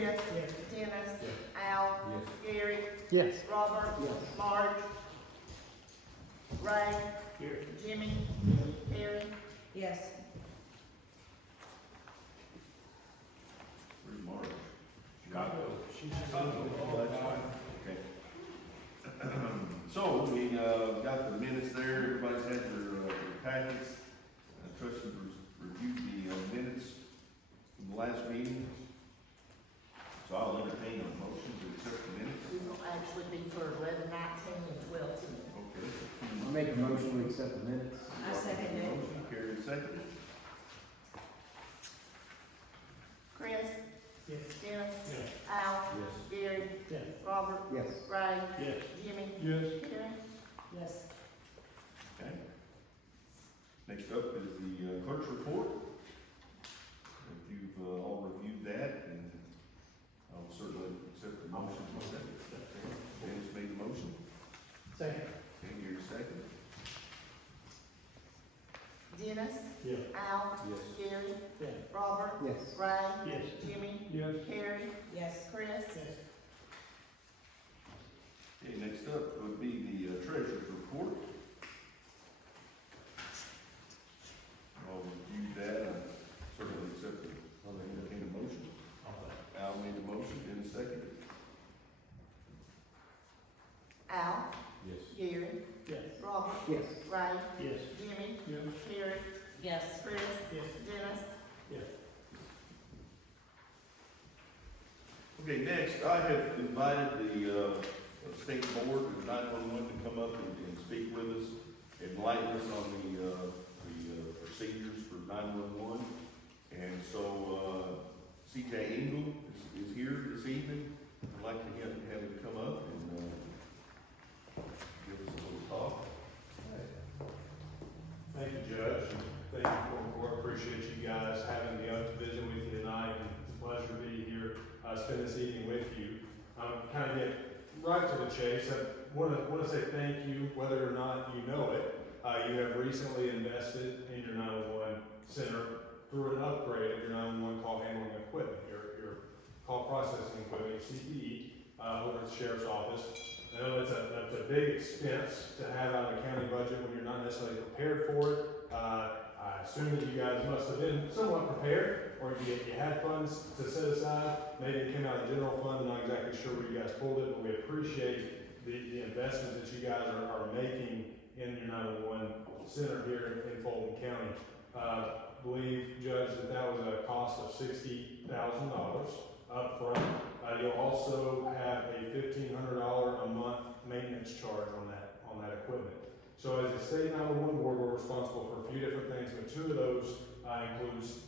Chris. Yes. Dennis. Yes. Al. Yes. Gary. Yes. Robert. Yes. Marge. Ray. Here. Jimmy. Terry. Yes. Where's Marge? Chicago. She's Okay. So, we, got the minutes there, everybody's had their packets. I trust you've reviewed the minutes from the last meeting. So I'll entertain a motion to accept the minutes. This will actually be for 11/19 and 12/10. Okay. I make a motion to accept the minutes. I second it. Motion carried second. Chris. Yes. Dennis. Yes. Al. Yes. Gary. Yes. Robert. Yes. Ray. Yes. Jimmy. Yes. Terry. Yes. Okay. Next up is the clerk's report. If you've all reviewed that, then I'll certainly accept the motion. Dennis made the motion, Second. and your second. Dennis. Yes. Al. Yes. Gary. Yes. Robert. Yes. Ray. Yes. Jimmy. Yes. Terry. Yes. Chris. Okay, next up would be the treasurer's report. I'll review that, and certainly accept it. I'll entertain a motion. Al made the motion, Dennis seconded. Al. Yes. Gary. Yes. Robert. Yes. Ray. Yes. Jimmy. Yes. Terry. Yes. Chris. Yes. Dennis. Yes. Okay, next, I have invited the state board of 911 to come up and speak with us, enlighten us on the procedures for 911. And so, CJ Engel is here this evening. I'd like to have him come up and give us a little talk. Thank you, Judge. Thank you, Quorum Court. Appreciate you guys having me up to visit with you tonight. And it's a pleasure to be here, spend this evening with you. Kind of get right to the chase. I want to say thank you, whether or not you know it. You have recently invested in your 911 center through an upgrade of your 911 call handling equipment, your call processing equipment, your CPE, over at the sheriff's office. I know that's a big expense to have out of the county budget when you're not necessarily prepared for it. I assume that you guys must have been somewhat prepared, or you had funds to set aside. Maybe it came out of the general fund, not exactly sure where you guys pulled it, but we appreciate the investment that you guys are making in your 911 center here in Fulton County. Believe, Judge, that was a cost of $60,000 up front. You'll also have a $1,500 a month maintenance charge on that equipment. So as a state 911 board, we're responsible for a few different things, but two of those includes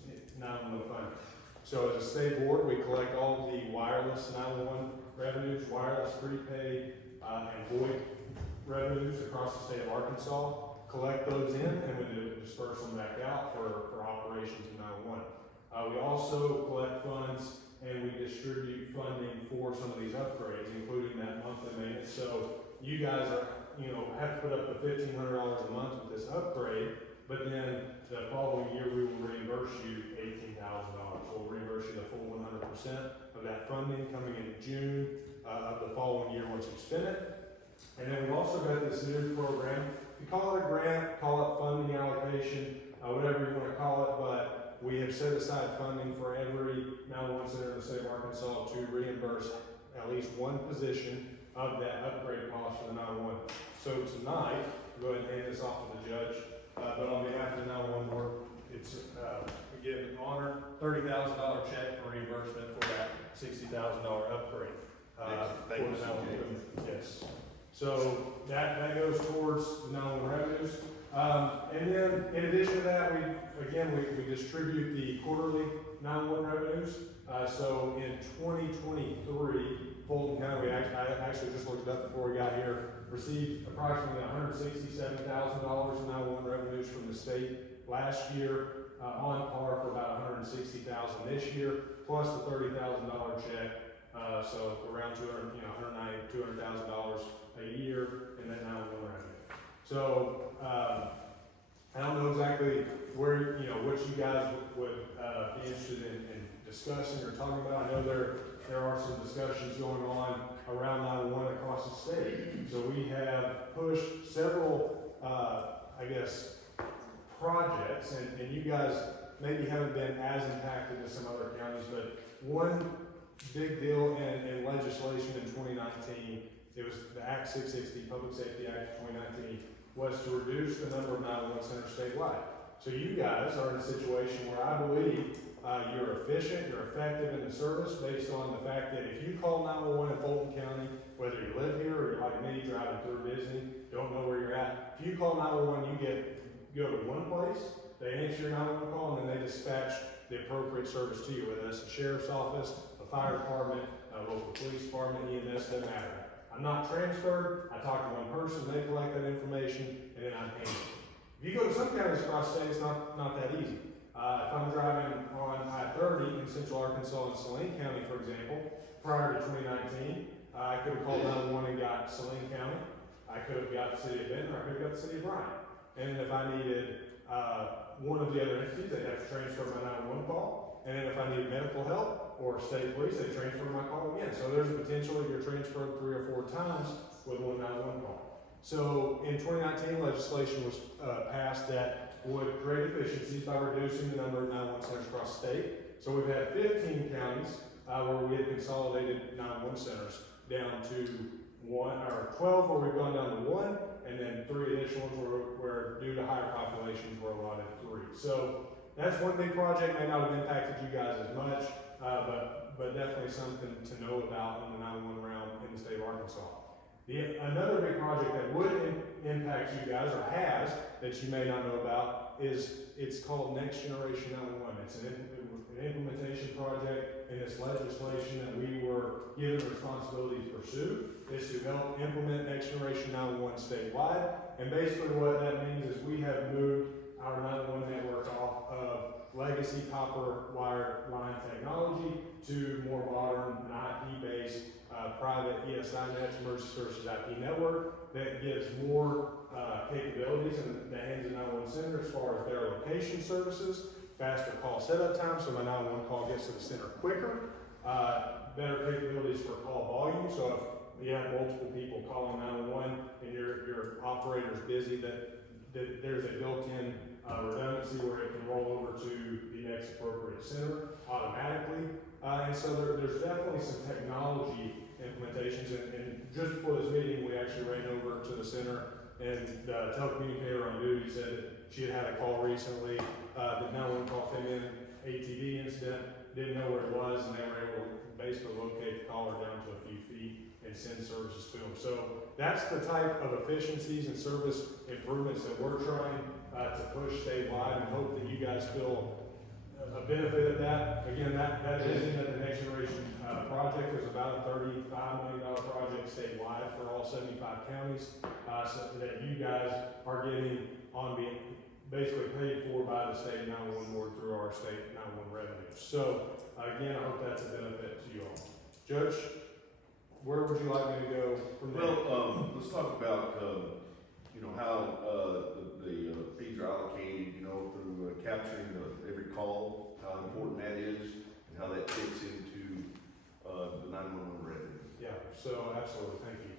911 funding. So as a state board, we collect all of the wireless 911 revenues, wireless prepaid and VoIP revenues across the state of Arkansas, collect those in, and we disperse them back out for operations in 911. We also collect funds and we distribute funding for some of these upgrades, including that monthly maintenance. So you guys have to put up the $1,500 a month with this upgrade, but then the following year we will reimburse you $18,000. So we'll reimburse you the full 100% of that funding coming in June of the following year once you spend it. And then we've also got this new program. You call it a grant, call it funding allocation, whatever you want to call it, but we have set aside funding for every 911 center in the state of Arkansas to reimburse at least one position of that upgrade cost for the 911. So tonight, go ahead and hand this off to the judge, but on behalf of the 911 board, it's, we give an honor $30,000 check for reimbursement for that $60,000 upgrade. Thank you, for the 911 equipment. Yes. So that goes towards the 911 revenues. And then in addition to that, we distribute the quarterly 911 revenues. So in 2023, Fulton County, I actually just looked it up before we got here, received approximately $167,000 in 911 revenues from the state last year, on par for about $160,000 this year, plus the $30,000 check. So around $190,000 to $200,000 a year in that 911 revenue. So I don't know exactly where, what you guys would be interested in discussing or talking about. I know there are some discussions going on around 911 across the state. So we have pushed several, projects, and you guys maybe haven't been as impacted as some other counties, but one big deal in legislation in 2019, it was the Act 660, Public Safety Act 2019, was to reduce the number of 911 centers statewide. So you guys are in a situation where I believe you're efficient, you're effective in the service based on the fact that if you call 911 in Fulton County, whether you live here or you're like me driving through Disney, don't know where you're at, if you call 911, you go to one place, they answer your 911 call, and then they dispatch the appropriate service to you, whether that's the sheriff's office, the fire department, local police department, EMS, doesn't matter. I'm not transferred, I talk to one person, they collect that information, and then I'm handed. If you go to some counties across the state, it's not that easy. If I'm driving on I-30 in central Arkansas and Saline County, for example, prior to 2019, I could have called 911 and got Saline County. I could have got the city of Benton, or I could have got the city of Bryan. And if I needed one of the other entities, they'd have to transfer my 911 call. And then if I needed medical help or state police, they transfer my call again. So there's a potential that you're transferred 3 or 4 times with one 911 call. So in 2019, legislation was passed that would create efficiencies by reducing the number of 911 centers across the state. So we've had 15 counties where we have consolidated 911 centers down to 1, or 12 where we've gone down to 1, and then 3 additional ones where due to higher populations we're allotted 3. So that's one big project, may not have impacted you guys as much, but definitely something to know about in the 911 realm in the state of Arkansas. Another big project that would impact you guys, or has, that you may not know about, it's called Next Generation 911. It's an implementation project in this legislation that we were given the responsibility to pursue, is to help implement Next Generation 911 statewide. And basically what that means is we have moved our 911 network off of legacy copper wired line technology to more modern, IP-based private ESI nets, emergency services IP network, that gives more capabilities in the hands of 911 center as far as their location services, faster call setup time, so my 911 call gets to the center quicker, better capabilities for call volume, so if you have multiple people calling 911 and your operator's busy, that there's a built-in redundancy where it can roll over to the next appropriate center automatically. And so there's definitely some technology implementations, and just before this meeting, we actually ran over to the center, and the telecommunicator on duty said that she had a call recently, that 911 call came in, ATV incident, didn't know where it was, and they were able to basically locate the caller down to a few feet and send services to them. So that's the type of efficiencies and service improvements that we're trying to push statewide, and hope that you guys feel a benefit of that. Again, that is in the Next Generation project. There's about a $35 million project statewide for all 75 counties, so that you guys are getting on being basically paid for by the state 911 board through our state 911 revenues. So again, I hope that's a benefit to you all. Judge, where would you like me to go from there? Well, let's talk about how the fees are allocated, through capturing every call, how important that is, and how that fits into the 911 revenue. Yeah, so absolutely, thank you.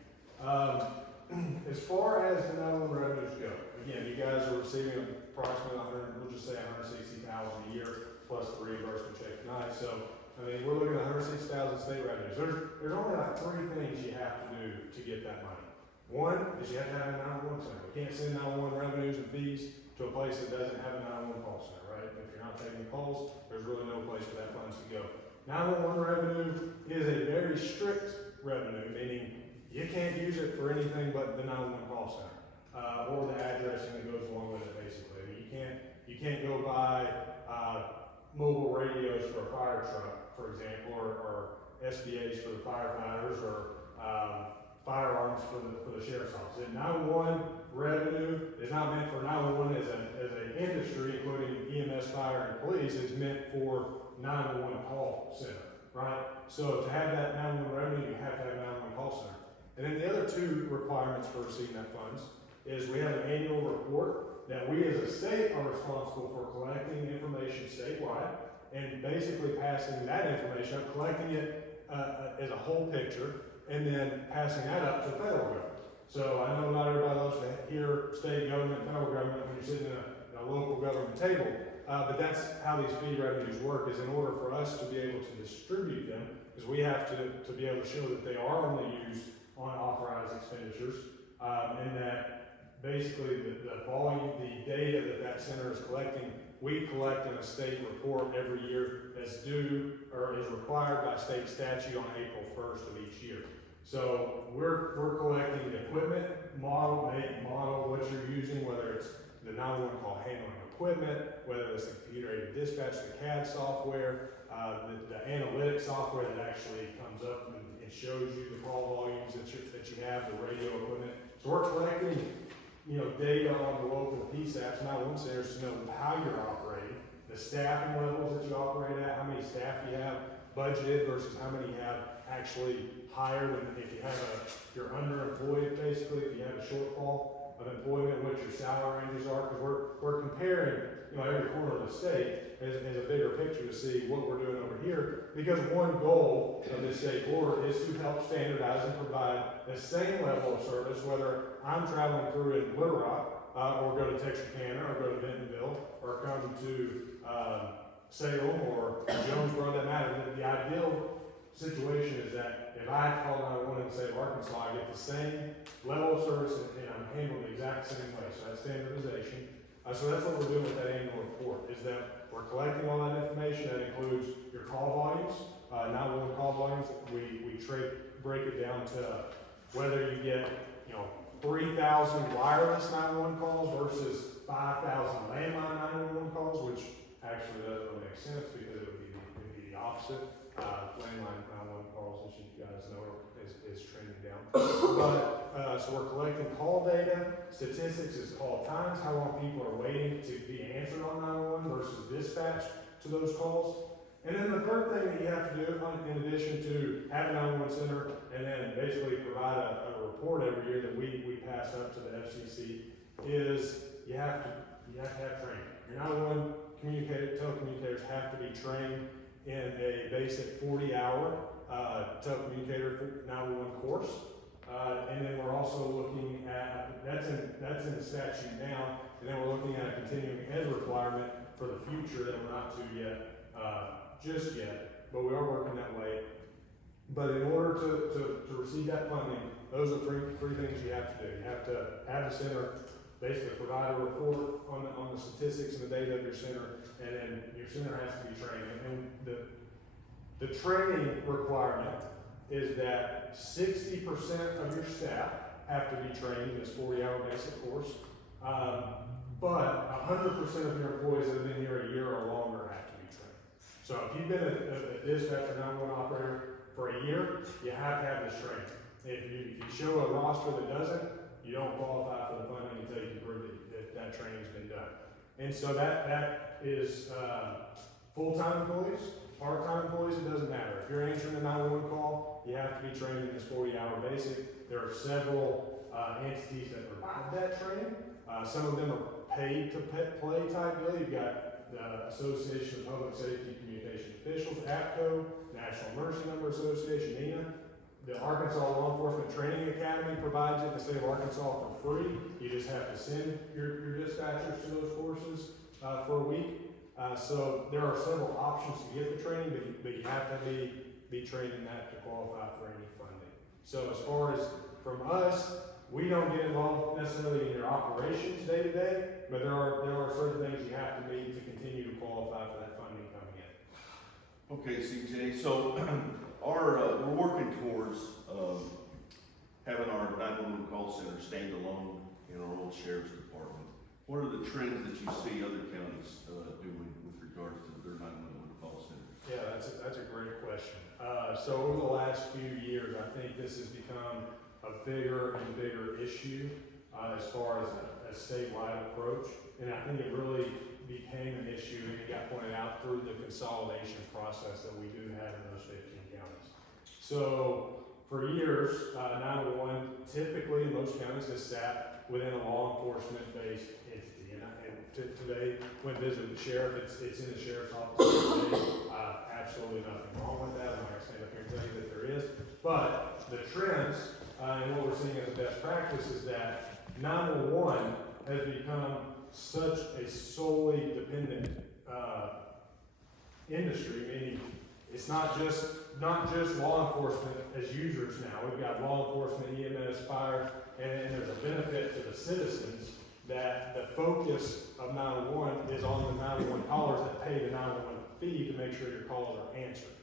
As far as the 911 revenues go, again, you guys are receiving approximately we'll just say $160,000 a year plus the reimbursement check tonight. So, I mean, we're looking at $160,000 state revenues. There's only like 3 things you have to do to get that money. One is you have to have a 911 center. We can't send 911 revenues and fees to a place that doesn't have a 911 call center, right? If you're not taking calls, there's really no place for that funds to go. 911 revenue is a very strict revenue, meaning you can't use it for anything but the 911 call center, or the addressing that goes along with it, basically. I mean, you can't go buy mobile radios for a fire truck, for example, or SBAs for the firefighters, or firearms for the sheriff's office. And 911 revenue is not meant for 911 as an industry, including EMS, fire, and police. It's meant for 911 call center, right? So to have that 911 revenue, you have to have a 911 call center. And then the other 2 requirements for receiving that funds is we have an annual report that we as a state are responsible for collecting information statewide, and basically passing that information up, collecting it as a whole picture, and then passing that up to the federal government. So I know not everybody loves to hear state government, federal government when you're sitting in a local government table, but that's how these fee revenues work, is in order for us to be able to distribute them, because we have to be able to show that they are only used on authorized expenditures, and that basically the volume, the data that center is collecting, we collect in a state report every year that's due or is required by state statute on April 1st of each year. So we're collecting the equipment, model, make, model, what you're using, whether it's the 911 call handling equipment, whether it's the computer-aided dispatch, the CAD software, the analytic software that actually comes up and shows you the call volumes that you have, the radio equipment. So we're collecting, data on the local PSAPs, 911 centers, to know how you're operating, the staffing levels that you operate at, how many staff you have budgeted versus how many you have actually hired, and if you're underemployed, basically, if you have a shortfall of employment, what your salary ranges are, because we're comparing, every corner of the state as a bigger picture to see what we're doing over here, because one goal of this state board is to help standardize and provide the same level of service, whether I'm traveling through in Little Rock, or go to Texarkana, or go to Bentonville, or come to Salem, or Jonesboro, that matter. The ideal situation is that if I call 911 in the state of Arkansas, I get the same level of service and I'm handled the exact same way. So that's standardization. So that's what we're doing with that annual report, is that we're collecting all that information. That includes your call volumes, 911 call volumes. We break it down to whether you get 3,000 wireless 911 calls versus 5,000 landline 911 calls, which actually doesn't really make sense because it would be the opposite. Landline 911 calls, as you guys know, is trending down. But so we're collecting call data. Statistics is call times, how long people are waiting to be answered on 911 versus dispatch to those calls. And then the third thing that you have to do, in addition to have a 911 center and then basically provide a report every year that we pass up to the FCC, is you have to have training. Your 911 telecommunicators have to be trained in a basic 40-hour telecommunicator 911 course. And then we're also looking at, that's in the statute now, and then we're looking at a continuing ed requirement for the future that we're not to yet, just yet, but we are working that way. But in order to receive that funding, those are three things you have to do. You have to have the center basically provide a report on the statistics and the data of your center, and then your center has to be trained. And the training requirement is that 60% of your staff have to be trained in this 40-hour basic course, but 100% of your employees that have been here a year or longer have to be trained. So if you've been a dispatcher 911 operator for a year, you have to have this training. If you show a roster that doesn't, you don't qualify for the funding until you can prove that training's been done. And so that is full-time employees, part-time employees, it doesn't matter. If you're answering a 911 call, you have to be trained in this 40-hour basic. There are several entities that provide that training. Some of them are paid to play type deal. You've got the Association of Public Safety Communication Officials, APCO, National Emergency Number Association, NENA. The Arkansas Law Enforcement Training Academy provides it in the state of Arkansas for free. You just have to send your dispatchers to those courses for a week. So there are several options to get the training, but you have to be trained in that to qualify for any funding. So as far as from us, we don't get involved necessarily in your operations day to day, but there are certain things you have to meet to continue to qualify for that funding coming in. Okay, CJ, so we're working towards having our 911 call center stand alone in our old sheriff's department. What are the trends that you see other counties doing with regards to their 911 call centers? Yeah, that's a great question. So over the last few years, I think this has become a bigger and bigger issue as far as a statewide approach, and I think it really became an issue, and it got pointed out through the consolidation process that we do have in those 15 counties. So for years, 911 typically in most counties has sat within a law enforcement-based entity, and today, went to visit with the sheriff, it's in the sheriff's office today. Absolutely nothing wrong with that, I'm not gonna stand up here and tell you that there is. But the trends, and what we're seeing as a best practice is that 911 has become such a solely dependent, industry, meaning it's not just law enforcement as users now. We've got law enforcement, EMS, fire, and there's a benefit to the citizens that the focus of 911 is on the 911 callers that pay the 911 fee to make sure your calls are answered.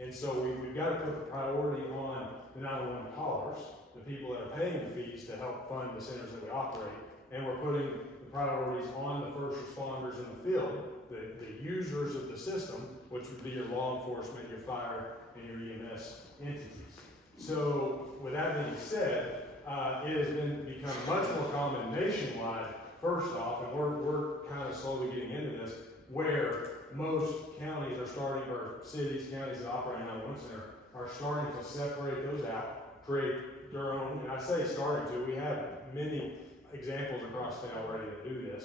And so we've got to put the priority on the 911 callers, the people that are paying the fees to help fund the centers that we operate. And we're putting the priorities on the first responders in the field, the users of the system, which would be your law enforcement, your fire, and your EMS entities. So with that being said, it has become much more common nationwide, first off, and we're kind of slowly getting into this, where most counties are starting, or cities, counties that operate in 911 center, are starting to separate those out, create their own, and I say starting to, we have many examples across state already that do this,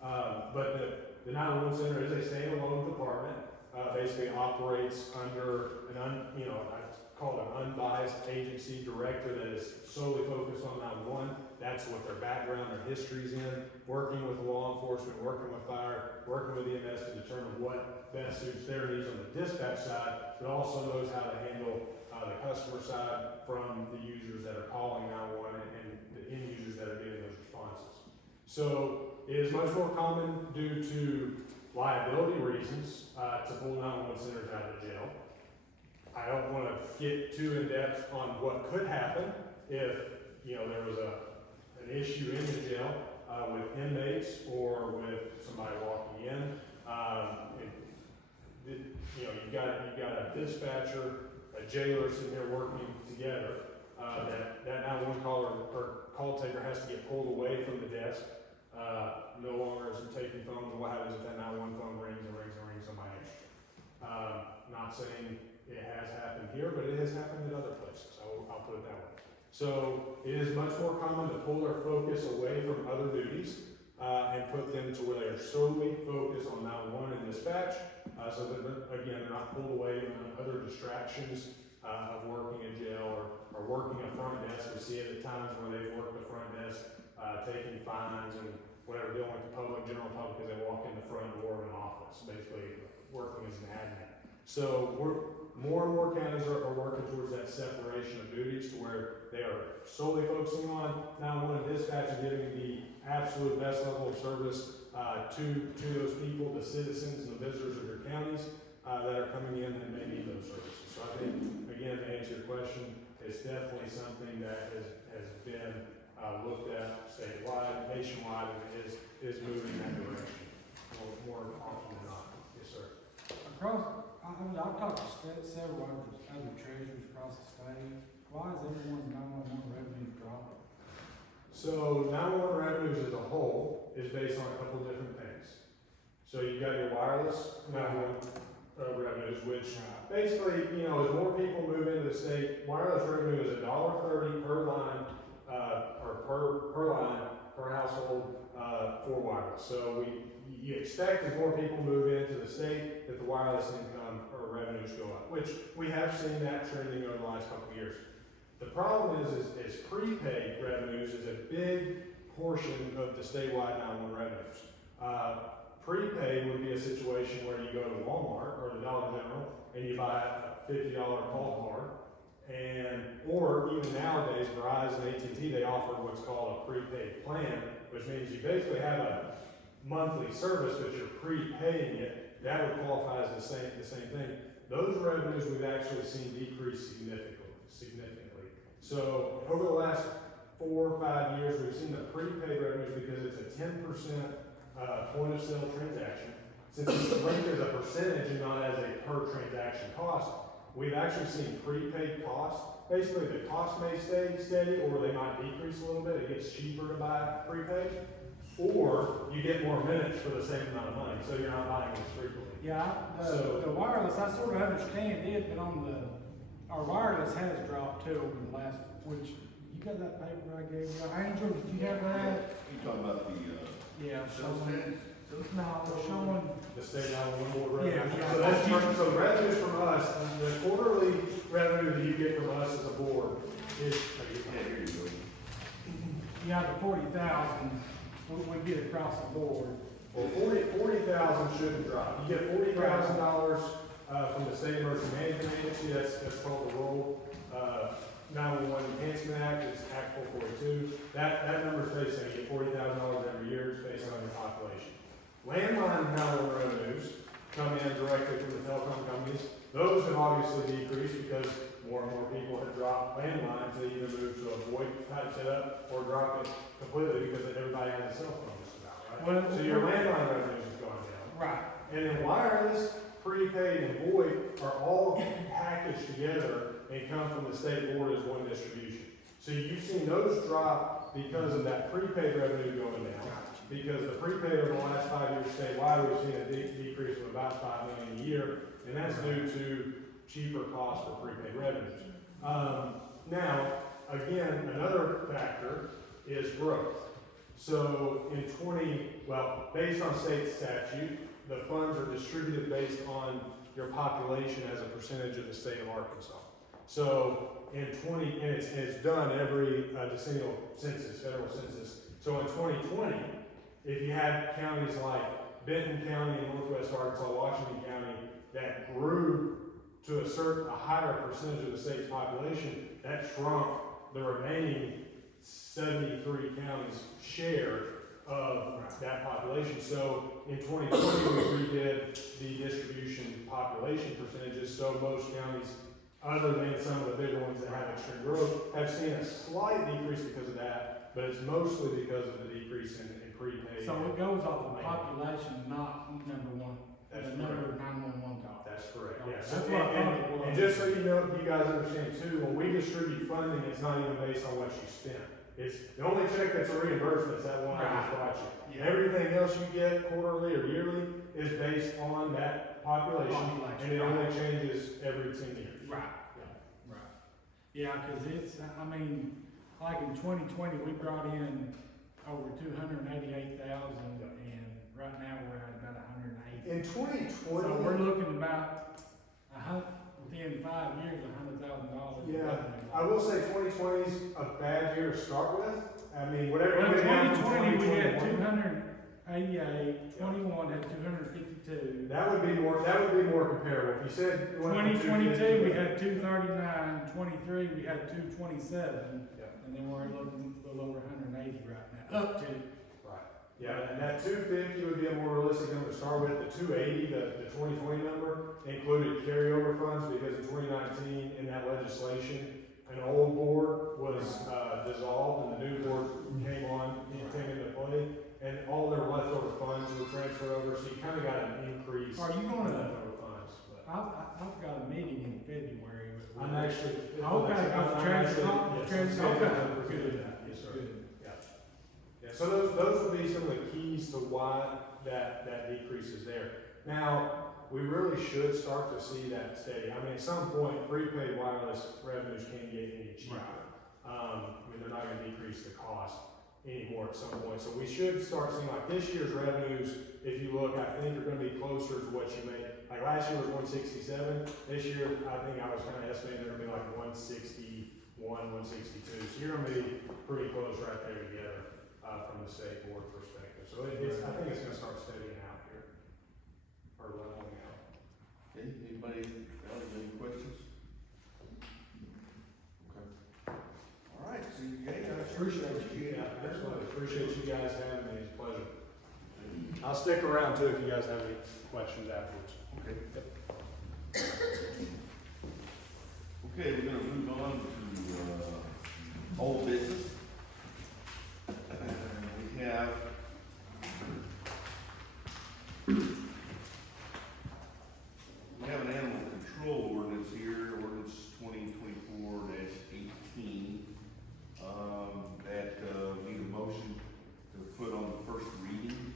but the 911 center is a standalone department, basically operates under I call it an unbiased agency director that is solely focused on 911. That's what their background, their history's in, working with law enforcement, working with fire, working with EMS to determine what best suits their needs on the dispatch side, but also knows how to handle the customer side from the users that are calling 911 and the end users that are getting those responses. So it is much more common due to liability reasons to pull 911 centers out of jail. I don't want to get too in depth on what could happen if there was an issue in the jail with inmates or with somebody walking in. You've got a dispatcher, a jailer sitting here working together. That 911 caller or call taker has to get pulled away from the desk. No longer is it taking phones. What happens if that 911 phone rings and rings and rings somebody else? Not saying it has happened here, but it has happened in other places. I'll put it that way. So it is much more common to pull their focus away from other duties and put them to where they are solely focused on 911 and dispatch, so that again they're not pulled away on other distractions of working in jail or working a front desk. We see it at times where they've worked the front desk, taking fines and whatever, dealing with the general public as they walk in the front door of an office, basically working as an admin. So more and more counties are working towards that separation of duties to where they are solely focusing on 911 dispatch and giving the absolute best level of service to those people, the citizens and the visitors of your counties that are coming in and may need those services. So I think, again, to answer your question, it's definitely something that has been looked at statewide, nationwide, and is moving in that direction more often than not. Yes, sir. I've talked to several other treasurers across the state. Why is everyone's 911 revenue dropping? So 911 revenues as a whole is based on a couple of different things. So you've got your wireless 911 revenues, which basically, as more people move into the state, wireless revenue is $1.30 per line, or per line, per household for wireless. So you expect as more people move into the state that the wireless income or revenues go up, which we have seen that trending over the last couple of years. The problem is prepaid revenues is a big portion of the statewide 911 revenues. Prepaid would be a situation where you go to Walmart or the Dollar General and you buy a $50 call card, or even nowadays Verizon, AT&T, they offer what's called a prepaid plan, which means you basically have a monthly service, but you're prepaying it. That would qualify as the same thing. Those revenues we've actually seen decrease significantly. So over the last 4 or 5 years, we've seen the prepaid revenues because it's a 10% point of sale transaction. Since it's linked as a percentage and not as a per transaction cost, we've actually seen prepaid costs. Basically, the cost may stay steady or they might decrease a little bit. It gets cheaper to buy prepaid. Or you get more minutes for the same amount of money, so you're not buying as frequently. Yeah, the wireless, I sort of understand it, but our wireless has dropped too over the last, which, you got that paper I gave you? Angel, did you have that? You talking about the Yeah. sales tax? No, we're showing, The state nine-one-one board revenue. Yeah. So that's, so revenues from us, the quarterly revenue that you get from us as a board is, Yeah, here you go. you have the 40,000, we get across the board. well, 40,000 shouldn't drop. You get $40,000, from the state emergency management agency, that's called the Rural, 911 Enhancement Act, it's Act 442. That number stays the same, you get $40,000 every year, it's based on your population. Landline 911 revenues come in directly from the telecom companies. Those have obviously decreased because more and more people have dropped landlines. They either move to a VoIP type setup or drop it completely because everybody has a cell phone just about, right? Well, So your landline revenues has gone down. Right. And then wireless, prepaid, and VoIP are all packaged together and come from the state board as one distribution. So you've seen those drop because of that prepaid revenue going down. Because the prepaid over the last 5 years statewide, we've seen a decrease of about $5 million a year, and that's due to cheaper costs for prepaid revenues. Now, again, another factor is growth. So based on state statute, the funds are distributed based on your population as a percentage of the state of Arkansas. So and it's done every decennial census, federal census. So in 2020, if you had counties like Benton County and Northwest Arkansas, Washington County, that grew to a higher percentage of the state's population, that shrunk the remaining 73 counties' share of that population. So in 2020, we redid the distribution population percentages, so most counties, other than some of the bigger ones that have extreme growth, have seen a slight decrease because of that, but it's mostly because of the decrease in prepaid. So it goes off of population, not number one, That's the number of 911 calls. That's correct, Okay, yes. that's what I thought it was. And just so you know, you guys understand too, when we distribute funding, it's not even based on what you spent. It's, the only check that's a reimbursement is that one I just brought you. Yeah. Everything else you get quarterly or yearly is based on that population, and it only changes every 10 years. Right. Right. Yeah, cause it's, I mean, like in 2020, we brought in over 288,000, and right now we're at about 180. In 2020. So we're looking about within 5 years, $100,000. Yeah, I will say 2020 is a bad year to start with. I mean, whatever. Well, you get from 2020, we had 2021, 288, 21 had 252. That would be more comparable. If you said you went from 2022, we 250, had 239, 23, we had 227, Yeah. and then we're looking a little over 180 right now, up to. Right. Yeah, and that 250 would be a more realistic number to start with. The 280, the 2020 number, included carryover funds because in 2019, in that legislation, an old board was dissolved and the new board came into play, and all their leftover funds were transferred over, so you kind of got an increase. Are you in gonna- leftover funds? But I've got a meeting in February. I'm actually. Okay, I'm Treasurer, actually- yes, Treasurer, I'm okay. scheduled to present that. Yes, sir. Good. Yeah, so those would be some of the keys to why that decrease is there. Now, we really should start to see that steady. I mean, at some point, prepaid wireless revenues can't get any cheaper. I mean, they're not gonna decrease the cost anymore at some point. So we should start seeing, like, this year's revenues, if you look, I think are gonna be closer to what you made. Like, last year was 167, this year, I think I was kind of estimating they're gonna be like 161, 162. So you're gonna be pretty close right there together. From the state board perspective. So I think it's gonna start steadying out here, or leveling out. Okay, anybody else have any questions? Okay. All right, so you Appreciate you. Yeah, absolutely. Appreciate you guys having me. It's a pleasure. I'll stick around too if you guys have any questions afterwards. Okay. Okay, we're gonna move on to, old business. We have an animal control ordinance here, ordinance 2024-18, that, we need a motion to put on the first reading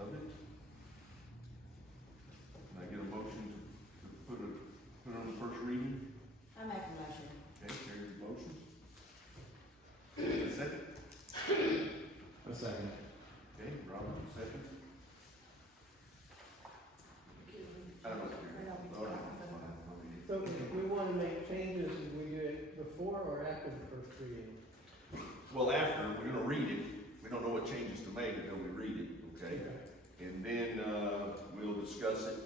of it. Can I get a motion to put it on the first reading? I make a motion. Okay, here's the motion. before or after the first reading? Well, after, we're gonna read it, we don't know what changes to make until we read it, okay? And then, we'll discuss it,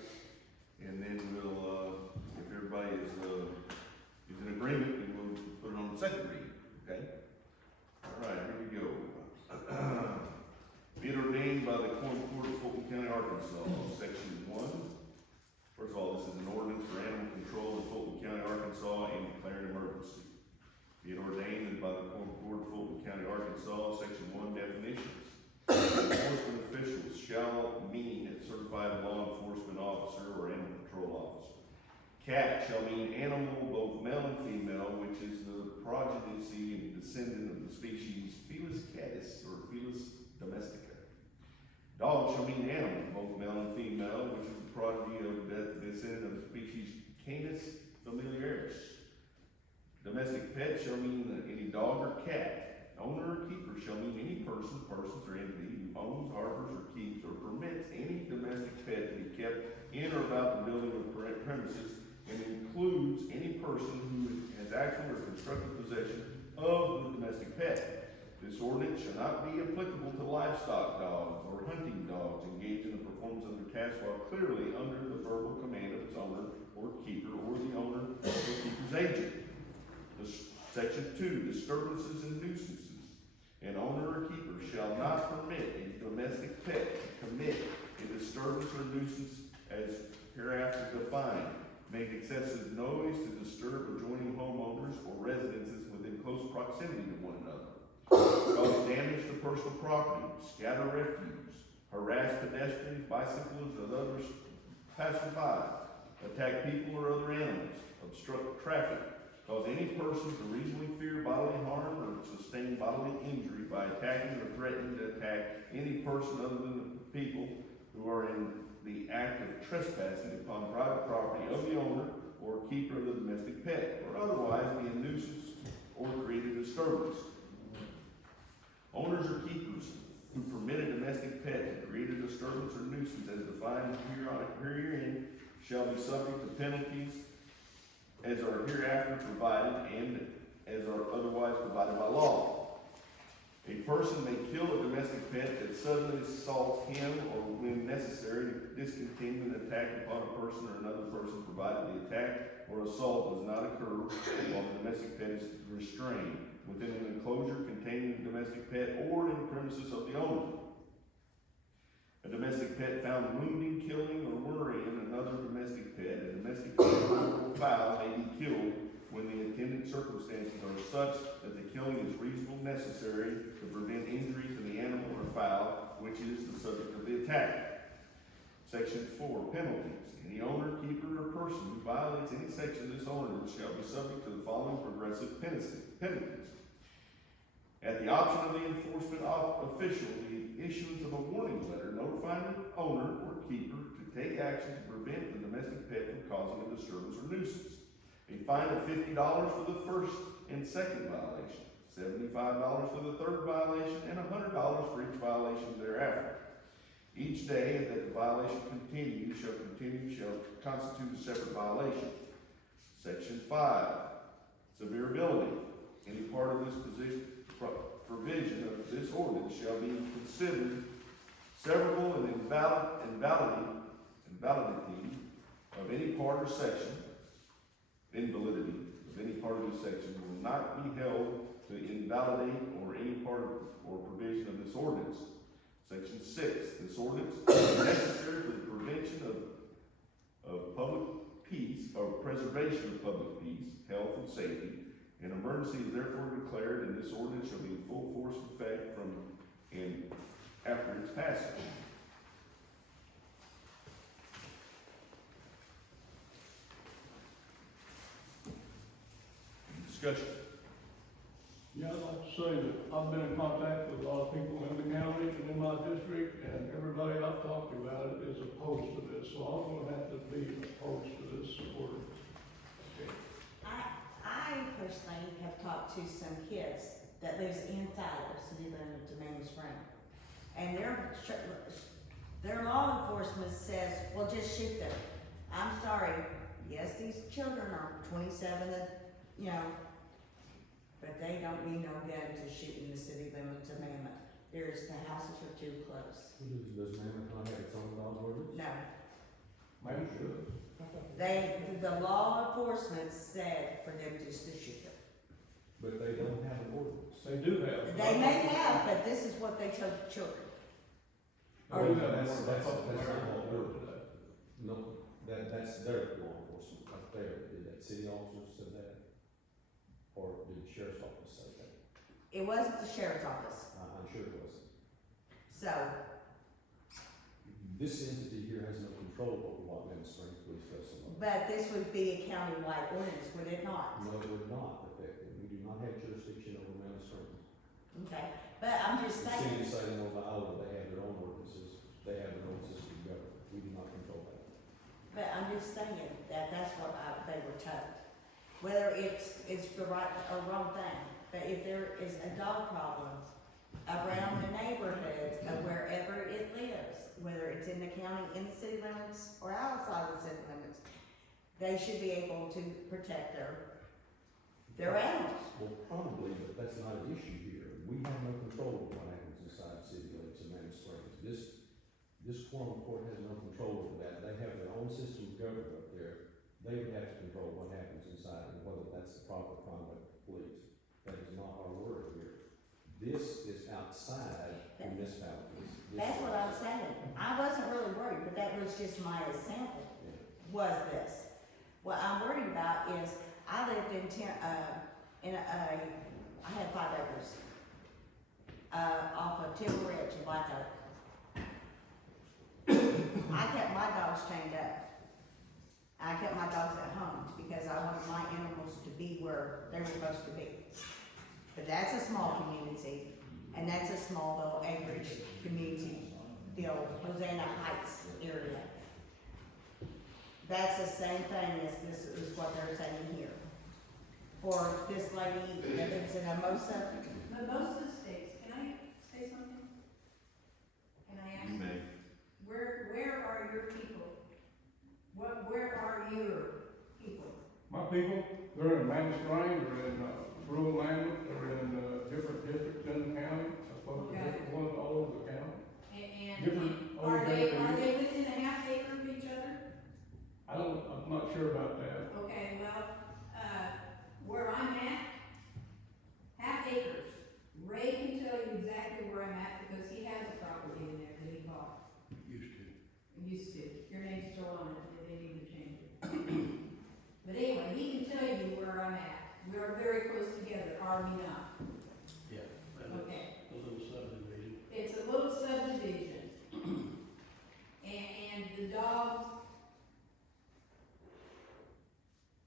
and then we'll, if everybody is in agreement, then we'll put it on the second reading, okay? All right, here we go. Be it ordained by the Quorum Court of Fulton County, Arkansas, Section 1. First of all, this is an ordinance for animal control in Fulton County, Arkansas, and declaring an emergency. Be it ordained by the Quorum Court of Fulton County, Arkansas, Section 1, definitions. Enforcement officials shall mean a certified law enforcement officer or animal control officer. Cat shall mean animal, both male and female, which is the progeny and descendant of the species Felis catus or Felis domestica. Dog shall mean animal, both male and female, which is the progeny of the descendant of the species Canis familiaris. Domestic pet shall mean any dog or cat. Owner or keeper shall mean any person, persons, or entity who owns, harbors, or keeps, or permits any domestic pet to be kept in or about the building or premises, and includes any person who has actual or constructive possession of the domestic pet. This ordinance shall not be applicable to livestock dogs or hunting dogs engaged in the performance of their task while clearly under the verbal command of its owner or keeper or the owner or keeper's agent. Section 2, disturbances and nuisances. An owner or keeper shall not permit a domestic pet to commit a disturbance or nuisance as hereafter defined, make excessive noise to disturb adjoining homeowners or residences within close proximity to one another, cause damage to personal property, scatter refuse, harass pedestrians, bicyclists, and others passerby, attack people or other animals, obstruct traffic, cause any person to reasonably fear bodily harm or sustain bodily injury by attacking or threatening to attack any person other than the people who are in the act of trespassing upon private property of the owner or keeper of the domestic pet, or otherwise be a nuisance or create a disturbance. Owners or keepers who permit a domestic pet to create a disturbance or nuisance as defined herein shall be subject to penalties as are hereafter provided and as are otherwise provided by law. A person may kill a domestic pet that suddenly assaults him or when necessary to discontinue an attack upon a person or another person provided the attack or assault does not occur while the domestic pet is restrained within an enclosure containing the domestic pet or in the premises of the owner. A domestic pet found wounding, killing, or worrying another domestic pet, a domestic pet or fowl may be killed when the attendant circumstances are such that the killing is reasonable necessary to prevent injury to the animal or fowl, which is the subject of the attack. Section 4, penalties. Any owner, keeper, or person who violates any section of this ordinance shall be subject to the following progressive penalties. At the option of the enforcement official, the issuance of a warning letter notifying the owner or keeper to take action to prevent the domestic pet from causing a disturbance or nuisance. A fine of $50 for the first and second violation, $75 for the third violation, and $100 for each violation thereafter. Each day that the violation shall constitute a separate violation. Section 5, severability. Any part of this provision of this ordinance shall be considered severable and invalidity of any part or section. Invalidity of any part of this section will not be held to invalidate or any part or provision of this ordinance. Section 6, this ordinance is necessary for the prevention of public peace or preservation of public peace, health, and safety. An emergency is therefore declared, and this ordinance shall be in full force and effect from and after its passage. Discussion. Yeah, I'd like to say that I've been in contact with a lot of people in the county and in my district, and everybody I've talked to about it is opposed to this, so I'm gonna have to be opposed to this ordinance. I personally have talked to some kids that lives in Tyler, city limit to Mamie Spring. And their law enforcement says, well, just shoot them. I'm sorry, yes, these children are 27, but they don't need no gun to shoot in the city limits of Mammoth. The houses are too close. Does Mammoth not have its own dog ordinance? No, Maybe should. the law enforcement said for them just to shoot them. But they don't have an ordinance. They do have. They may have, but this is what they tell the children. Oh, Well, yeah, that's not all what we're, no, that's their law enforcement, up there. Did that city officer say that? Or did the sheriff's office say that? It wasn't the sheriff's office, I'm sure it wasn't. so, This entity here has no control over what Mammoth Springs Police does. but this would be a county-wide ordinance, would it not? No, it would not affect it. We do not have jurisdiction over Mammoth Springs. Okay, but I'm just The saying, city of Salem, Ohio, they have their own ordinances, they have their own system of government. We do not control that. but I'm just saying that that's what they were told. Whether it's the right or wrong thing, but if there is a dog problem around the neighborhood of wherever it lives, whether it's in the county, in the city limits, or outside the city limits, they should be able to protect their animals. Well, probably, but that's not an issue here. We have no control over what happens inside city limits and Mammoth Springs. This Quorum court has no control over that. They have their own system of government up there. They would have to control what happens inside and whether that's the proper conduct of police. That is not our word here. This is outside municipalities. That's what I'm saying. I wasn't really worried, but that was just my example, Yeah. was this. What I'm worried about is, I lived I had 5 acres, off of Timber Ridge in Black Oak. I kept my dogs chained up. I kept my dogs at home because I wanted my animals to be where they were supposed to be. But that's a small community, and that's a small little acreage community, the old Hosanna Heights area. That's the same thing as this is what they're saying here. For this lady that lives in Hermosa, Mimosa Estates, can I say something? Can I ask? You may. Where are your people? Where are your people? My people, they're in Mammoth Springs, they're in, rural Mammoth, they're in, different districts in the county, I suppose, Okay. different ones all over the county. And Different are organizations. they within a half acre of each other? I'm not sure about that. Okay, well, where I'm at, half acres. Ray can tell you exactly where I'm at because he has a property in there that he bought. Used to. Your name's still on it, they need to change it. But anyway, he can tell you where I'm at. We are very close together, are we not? Yeah. Okay. A little subdivision. It's a little subdivision. And the dogs,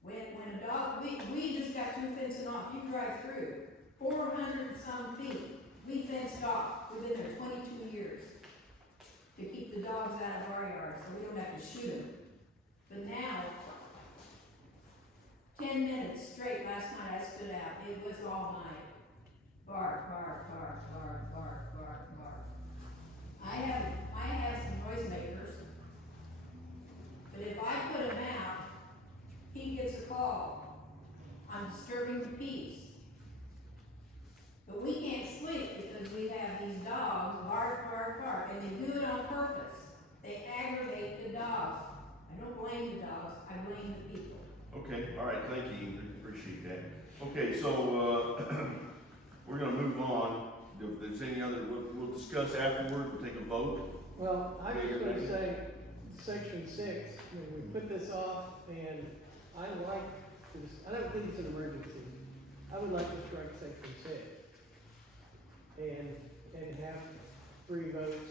when a dog, we just got through fencing off, you drive through, 400 and some feet, we fenced off, we've been there 22 years. To keep the dogs out of our yard, so we don't have to shoot them. But now, 10 minutes straight last night I stood out, it was all night. Bark, bark, bark, bark, bark, bark, bark. I have some noisemakers, but if I put him out, he gets a call. I'm disturbing the peace. But we can't sleep because we have these dogs bark, bark, bark, and they do it on purpose. They aggravate the dogs. I don't blame the dogs, I blame the people. Okay, all right, thank you, Ingrid, appreciate that. Okay, so, we're gonna move on. If there's any other, we'll discuss afterward, we'll take a vote. Well, I was Yeah, gonna yeah. say, section 6, I mean, we put this off, and I like this, I don't think it's an emergency. I would like to strike section 6. And have 3 votes,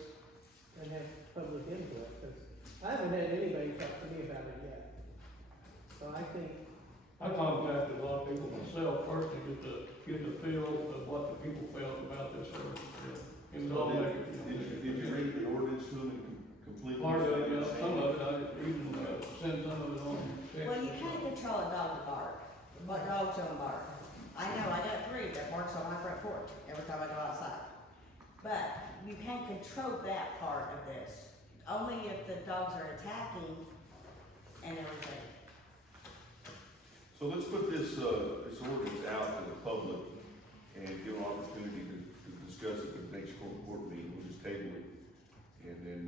and have public input, because I haven't had anybody talk to me about it yet. So I think, I contacted a lot of people myself first to get the feel of what the people felt about this ordinance. It was all negative. Did you read the ordinance to them completely? Part of it, yeah, some of it, I even sent some of it on text. well, you can't control a dog to bark. What dogs don't bark? I know, I got 3 that barks on my front porch every time I go outside. But you can't control that part of this. Only if the dogs are attacking and everything. So let's put this ordinance out to the public and give an opportunity to discuss it at the next court meeting. We'll just table it, and then,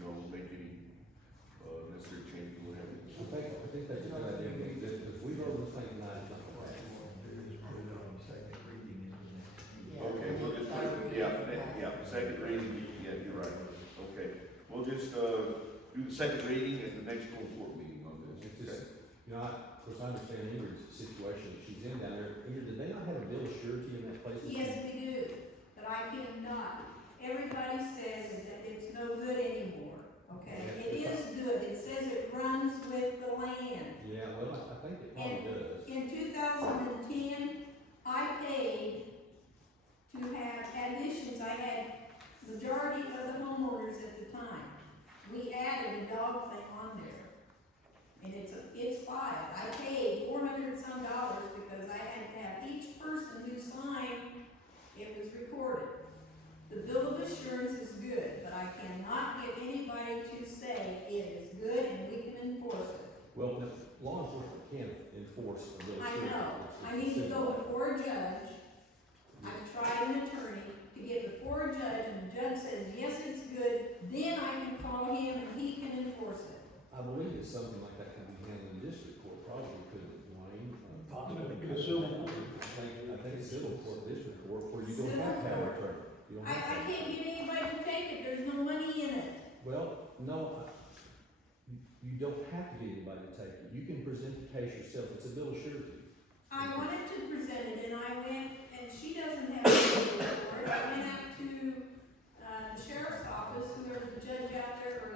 we'll make any, necessary changes we'll have. I think that's a good idea, because we vote this thing tonight, it's not gonna pass. Okay, we'll just, second reading, yeah, you're right, okay. We'll just, do the second reading at the next court meeting on this. It's just, of course, I understand Ingrid's situation that she's in down there. Ingrid, did they not have a bill of surety in that place? Yes, we do, but I cannot. Everybody says that it's no good anymore, okay? It is good, it says it runs with the land. Yeah, well, I think it probably does. In 2010, I paid to have additions. I had majority of the homeowners at the time. We added a dog thing on there. And it's filed. I paid $400 some because I had to have each person who signed, it was recorded. The bill of assurance is good, but I cannot get anybody to say it is good and we can enforce it. Well, law enforcement can't enforce a bill of I surety. know. I need to go before a judge. I've tried an attorney to get before a judge, and the judge says, yes, it's good, then I can call him and he can enforce it. I believe that something like that can be handled in district court, probably couldn't, Dwayne? Possibly in a civil court. I think it's civil court, district court, where you don't have to have a attorney. You don't have to. I can't get anybody to take it, there's no money in it. Well, no, you don't have to get anybody to take it. You can present the case yourself. It's a bill of surety. I wanted to present it, and I went, and she doesn't have a paper for it. I went out to, the sheriff's office, whoever the judge out there, or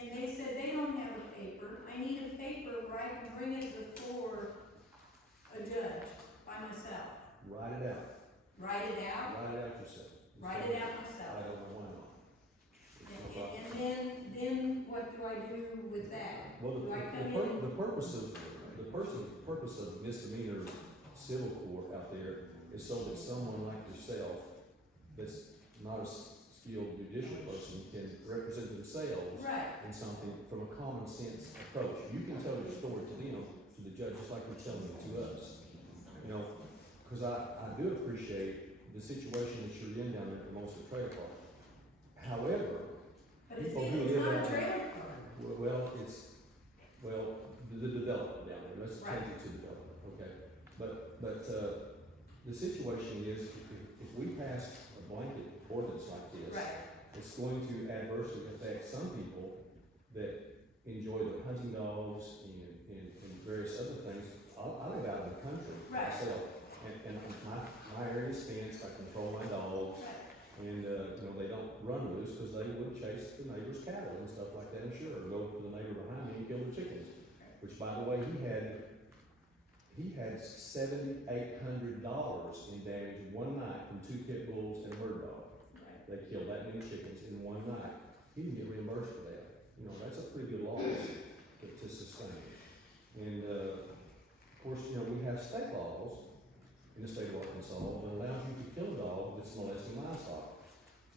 and they said they don't have a paper. I need a paper where I can bring it before a judge by myself. Write it out. Write it out, Write it out yourself. write it out I myself. don't know why not. And then what do I do with that? Well, Do I come in? the purpose of misdemeanor civil court out there is so that someone like yourself, that's not a skilled judicial person, can represent themselves Right, in something from a common sense approach. You can tell your story to them, to the judge, just like you're telling it to us. Because I do appreciate the situation that you're in down there at the Moser Trailer Park. However, but it's people who not live a down there, trailer park. the development down there, let's change it to development, okay? But, the situation is, if we pass a blanket ordinance like this, Right, it's going to adversely affect some people that enjoy the hunting dogs and various other things. I live out in the country Right. myself, and my area is fenced, I control my dogs, right. and, they don't run loose because they would chase the neighbor's cattle and stuff like that, and sure, or go to the neighbor behind me and kill the chickens. Which, by the way, he had $7,800 in damage one night from 2 pit bulls and a bird dog. Right. They killed that many chickens in one night. He didn't get reimbursed for that. That's a pretty good loss to sustain. And, of course, we have state laws in the state of Arkansas that allows you to kill a dog that's molesting livestock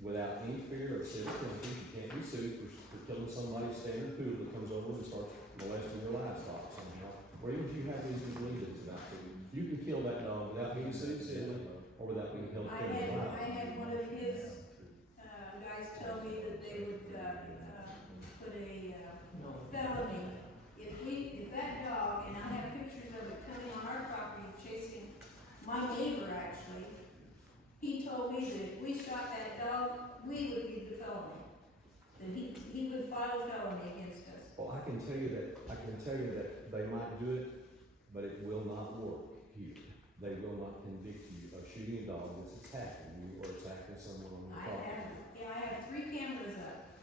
without any fear of civil penalties. You can't be sued for killing somebody's standard poodle that comes over and starts molesting your livestock somehow. Or even if you have reason to believe it's about food, you can kill that dog without being sued civilly or without being held I criminally liable. had one of his, guys tell me that they would, put a, felony. If that dog, and I have pictures of it coming on our property, chasing my neighbor actually, he told me that if we shot that dog, we would be the felony. That he would file a felony against us. Well, I can tell you that they might do it, but it will not work here. They will not convict you of shooting a dog that's attacking you or attacking someone on the property. I have 3 cameras up.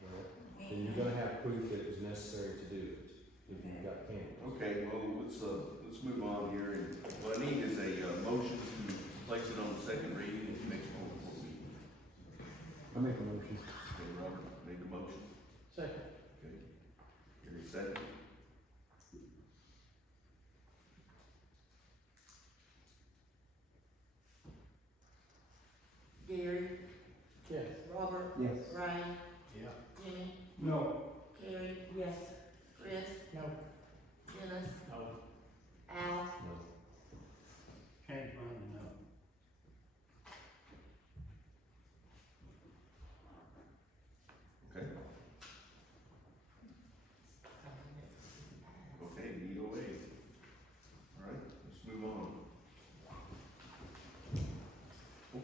Well, then you're gonna have proof that it was necessary to do it, if you've got cameras. Okay, well, let's move on here, and what I need is a, motion to place it on the second reading at the next court meeting. I make a motion. Okay, Robert, make a motion. Second. Okay. Gary, second. Gary, Yes. Robert, Yes. Ryan, Yeah. Jimmy, No. Carrie. Yes. Chris, No. Dennis, No. Al, No. Can't run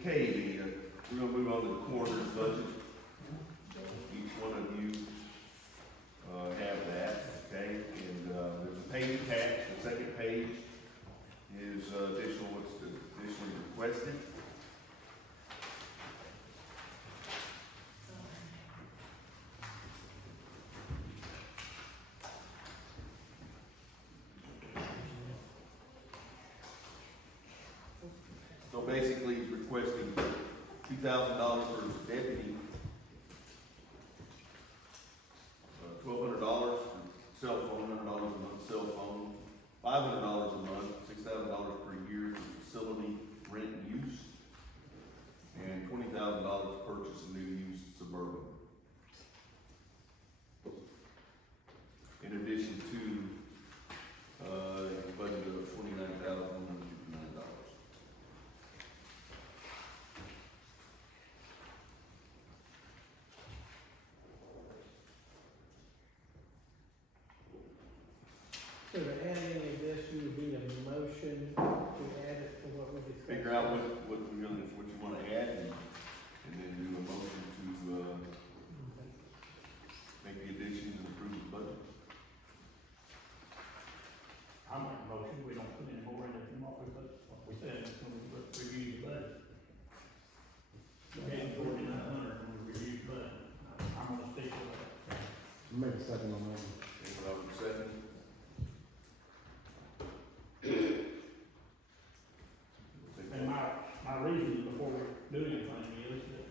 Okay, we're gonna move on to the coroner's budget. Each one of you, have that, okay? And, there's a page attached, the second page is what's additionally requested. So basically, he's requesting $2,000 for his deputy, $1,200 for cell phone, $100 a month cell phone, $500 a month, $6,000 per year for facility rent and use, and $20,000 to purchase a new used Suburban. In addition to, a budget of $29,159. So to add any of this, you would need a motion to add it to what we discussed. Figure out what you wanna add, and then do a motion to, make the additions and approve the budget. I'm making a motion, we don't put any more in it than what we said, when we review the budget. We had 4,900 when we reviewed the budget. I'm gonna stick with that. Make a second on that. Robert, second. And my reason before we do anything is that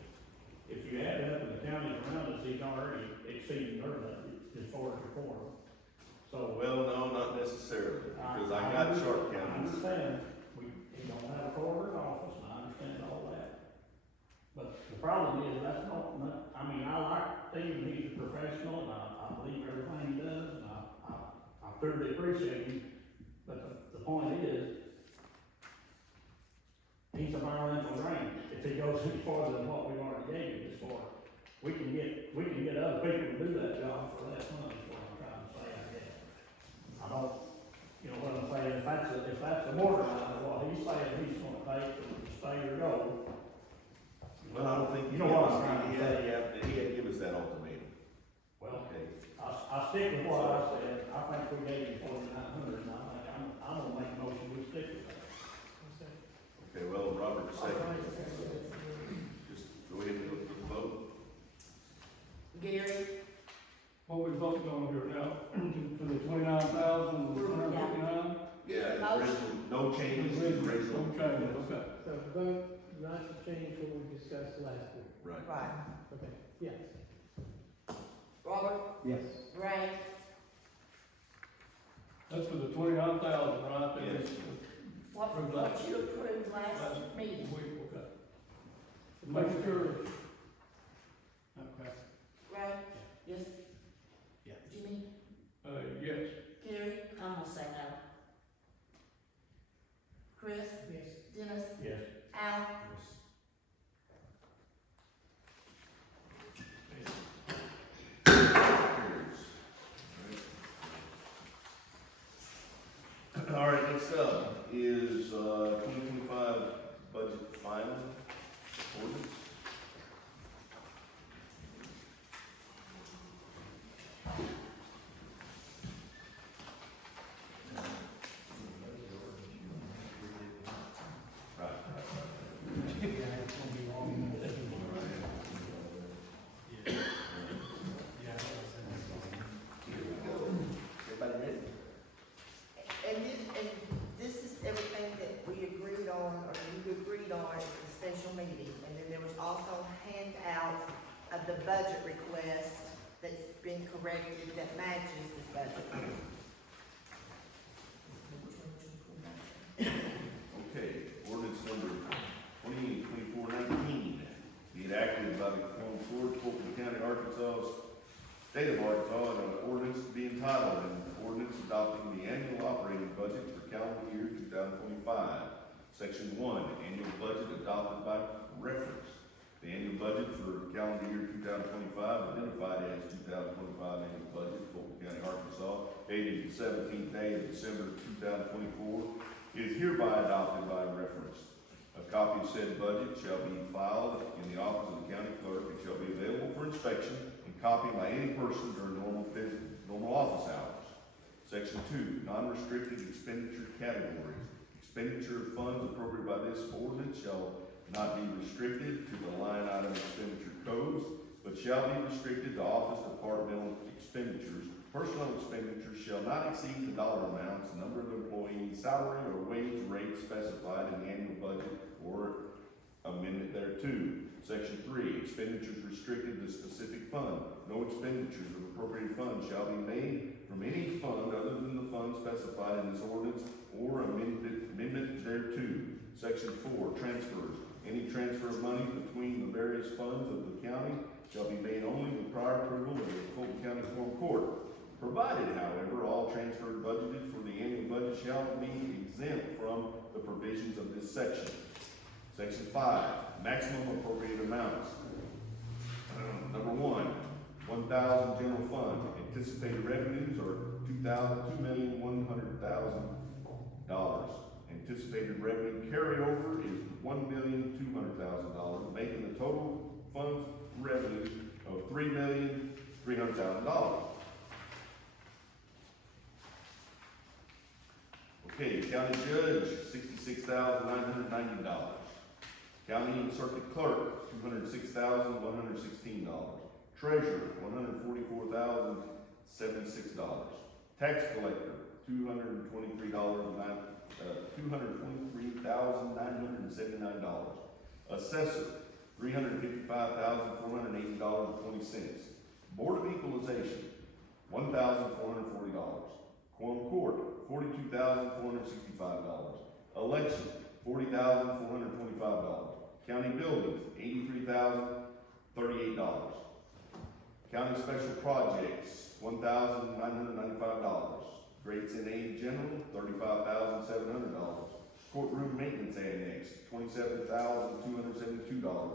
if you add up in the counties around us, he's already exceeding their budget as far as the quorum. So. Well, no, not necessarily, because I got short I counties. understand, he don't have a coroner's office, and I understand all that. But the problem is, that's not, I mean, I like Steve, he's a professional, and I believe everything he does, and I thoroughly appreciate him. But the point is, he's a financial drain. If he goes any farther than what we've already gave him this far, we can get other people to do that job for less money, is what I'm trying to say, I guess. I don't, you know what I'm saying, if that's the borderline of what he's saying he's gonna take to stay or go. Well, I don't think You know what I'm trying to he had to give us that ultimatum. Well, Okay, I stick with what I said, I think we gave him 4,900, and I'm gonna make a motion, we stick with that. okay, well, Robert, second. Just go ahead and look for the vote. Gary, What we voted on here now, for the 29,159? Yeah, Motion. original, no changes, to the original. Okay, okay. So vote not to change what we discussed last week. Right. right, Okay, yes. Robert, Yes. Ray, That's for the 29,000, right? Yes. what you approved last meeting? Okay. Make sure. Okay. Ray? Yes? Yeah. Jimmy? Yes. Gary? I'm gonna say no. Chris? Yes. Dennis? Yes. Al? All right, next up is, 2025 budget final ordinance. Everybody ready? And this is everything that we agreed on, or you agreed on at the special meeting. And then there was also handouts of the budget request that's been corrected that matches this budget. Okay, ordinance number 2024-19, be enacted by the Quorum Court, Fulton County, Arkansas, State of Arkansas, and an ordinance to be entitled, an ordinance adopting the annual operating budget for calendar year 2025. Section 1, annual budget adopted by reference. The annual budget for calendar year 2025, identified as 2025 annual budget, Fulton County, Arkansas, dated the 17th day of December 2024, is hereby adopted by reference. A copy of said budget shall be filed in the office of the county clerk and shall be available for inspection and copy by any person during normal office hours. Section 2, non-restricted expenditure categories. Expenditure of funds appropriated by this ordinance shall not be restricted to the line item expenditure codes, but shall be restricted to office departmental expenditures. Personnel expenditures shall not exceed the dollar amounts, number of employees, salary or wage rate specified in the annual budget or amendment thereto. Section 3, expenditures restricted to specific fund. No expenditures of appropriated funds shall be made from any fund other than the fund specified in this ordinance or amendment thereto. Section 4, transfers. Any transfer of money between the various funds of the county shall be made only with prior approval of the Fulton County Quorum Court. Provided, however, all transfers budgeted for the annual budget shall be exempt from the provisions of this section. Section 5, maximum appropriated amounts. Number 1, 1,000 general fund. Anticipated revenues are $2,100,000. Anticipated revenue carryover is $1,200,000, making the total funds revenue of $3,300,000. Okay, county judge, $66,990. County and circuit clerk, $206,116. Treasurer, $144,076. Tax collector, $223,979. Assessor, $355,480.20. Board of Equalization, $1,440. Quorum Court, $42,465. Election, $40,425. County Buildings, $83,038. County Special Projects, $1,995. Grades in Aid General, $35,700. Courtroom Maintenance Annex, $27,272.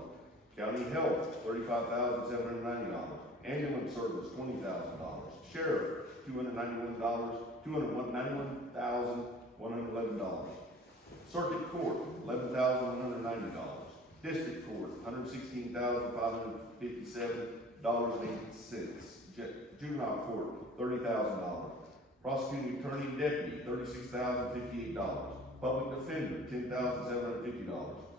County Health, $35,790. Ambulance Service, $20,000. Sheriff, $91,111. Circuit Court, $11,190. District Court, $116,557.80. Juvenile Court, $30,000. Prosecuting Attorney and Deputy, $36,058. Public Defender, $10,750.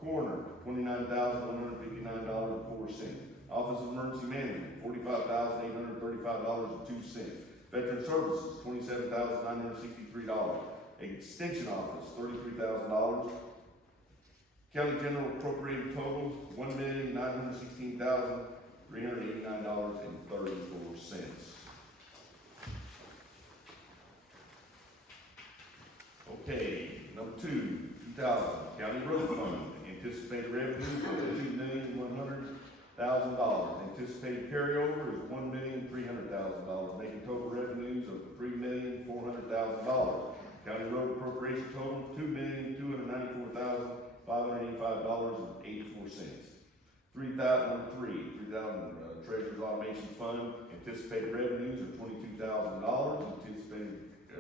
Coroner, $29,159.04. Office of Emergency Management, $45,835.02. Veteran Services, $27,963. Extension Office, $33,000. County General appropriated total, $1,916,389.34. Okay, number 2, 2000, County Road Fund, anticipated revenues of $2,100,000. Anticipated carryover is $1,300,000, making total revenues of $3,400,000. County Road appropriation total, $2,294,585.84. 3,000 Treasurer's Automation Fund, anticipated revenues of $22,000. Anticipated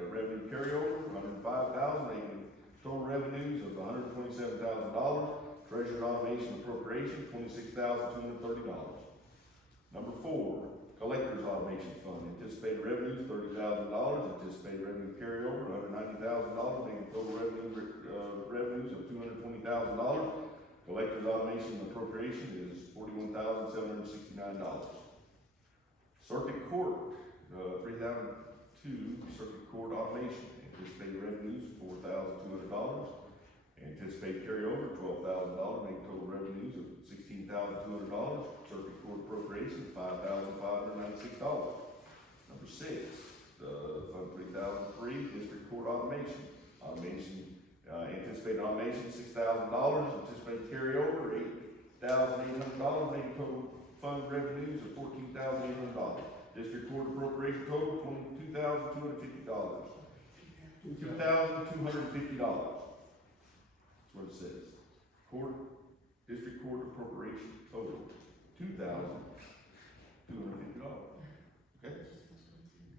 revenue carryover, $105,000, making total revenues of $127,000. Treasurer's Automation appropriation, $26,230. Number 4, Collector's Automation Fund, anticipated revenues, $30,000. Anticipated revenue carryover, $190,000, making total revenues of $220,000. Collector's Automation appropriation is $41,769. Circuit Court, 3,002, Circuit Court Automation, anticipated revenues, $4,200. Anticipated carryover, $12,000, making total revenues of $16,200. Circuit Court appropriation, $5,596. Number 6, Fund 3003, District Court Automation. Anticipated automation, $6,000. Anticipated carryover, $8,800, making total fund revenues of $14,800. District Court appropriation total, $22,250. $2,250. That's what it says. District Court appropriation total, $2,250. Okay?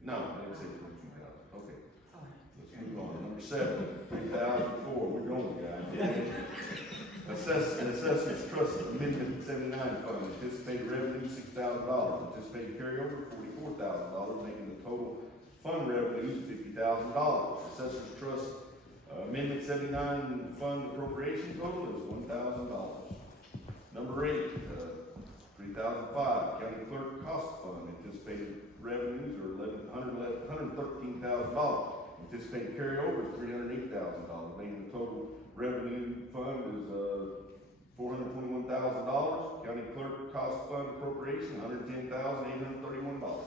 No, I didn't say $22,000. Okay. Let's move on. Number 7, 3,004. We're going, guys. Assessors Trust Amendment 79 Fund, anticipated revenue $6,000, anticipated carryover $44,000, making the total fund revenues $50,000. Assessors Trust Amendment 79 Fund appropriation total is $1,000. Number 8, 3005, County Clerk Cost Fund, anticipated revenues are $113,000. Anticipated carryover is $308,000, making the total revenue fund is $421,000. County Clerk Cost Fund appropriation, $110,831.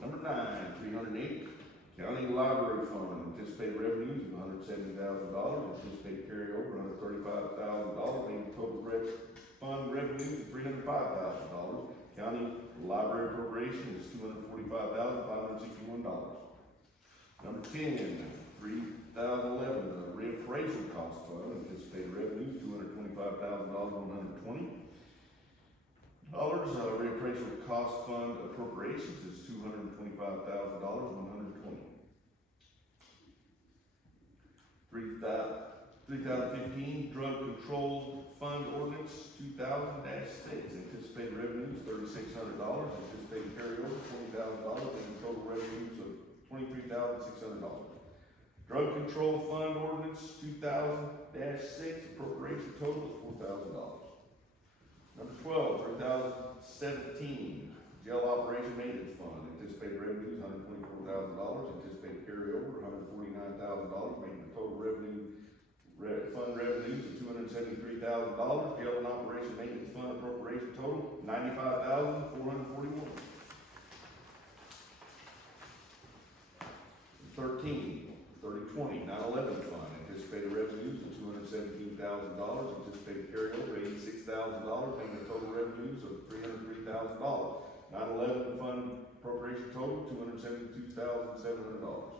Number 9, 308, County Library Fund, anticipated revenues of $170,000, anticipated carryover $135,000, making total fund revenues of $305,000. County Library appropriation is $245,561. Number 10, 3011, reappraisal cost fund, anticipated revenues $225,120. Reappraisal cost fund appropriations is $225,120. 3015 Drug Control Fund Ordinance 2000-6, anticipated revenues $3,600, anticipated carryover $20,000, and total revenues of $23,600. Drug Control Fund Ordinance 2000-6, appropriation total is $4,000. Number 12, 3017, Jail Operation Maintenance Fund, anticipated revenues $124,000, anticipated carryover $149,000, making the total fund revenues of $273,000. Jail and Operation Maintenance Fund appropriation total $95,441. 13, 3020, 9/11 Fund, anticipated revenues of $217,000, anticipated carryover $86,000, making the total revenues of $303,000. 9/11 Fund appropriation total $272,700.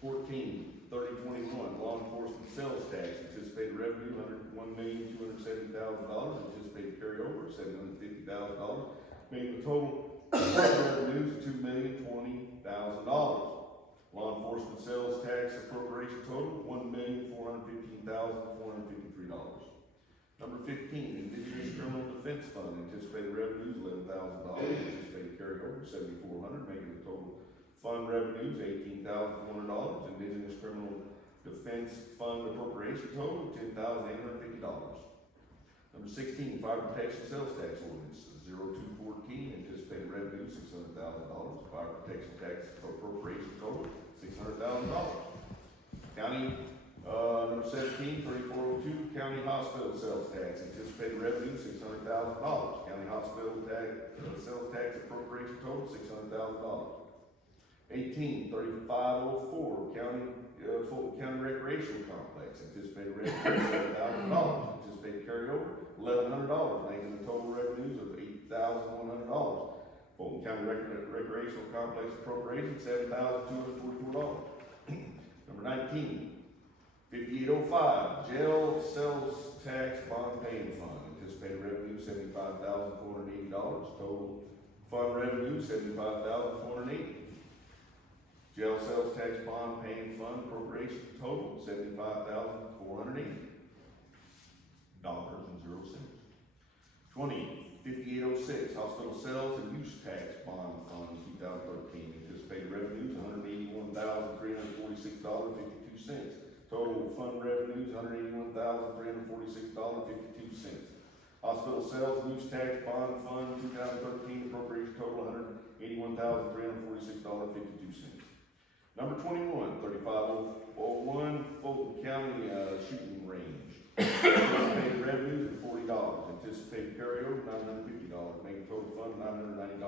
14, 3021, Law Enforcement Sales Tax, anticipated revenue $101,270,000, anticipated carryover $750,000, making the total revenues of $2,020,000. Law Enforcement Sales Tax appropriation total $1,415,453. Number 15, Indigenous Criminal Defense Fund, anticipated revenues $11,000, anticipated carryover $7,400, making the total fund revenues $18,400. Indigenous Criminal Defense Fund appropriation total $10,850. Number 16, Fire Protection Sales Tax Ordinance 0214, anticipated revenue $600,000. Fire Protection Tax appropriation total $600,000. County, number 17, 3402, County Hospital Sales Tax, anticipated revenue $600,000. County Hospital Sales Tax appropriation total $600,000. 18, 3504, Fulton County Recreational Complex, anticipated revenue $7,000. Anticipated carryover $1,100, making the total revenues of $8,100. Fulton County Recreational Complex appropriation $7,244. Number 19, 5805, Jail Sales Tax Bond Paying Fund, anticipated revenue $75,480. Total fund revenue $75,480. Jail Sales Tax Bond Paying Fund appropriation total $75,480. $0.00. 20, 5806, Hospital Sales and Use Tax Bond Fund 2013, anticipated revenues $181,346.52. Total fund revenues $181,346.52. Hospital Sales and Use Tax Bond Fund 2013, appropriation total $181,346.52. Number 21, 3501, Fulton County Shooting Range. Anticipated revenues of $40. Anticipated carryover $950, making total fund $990.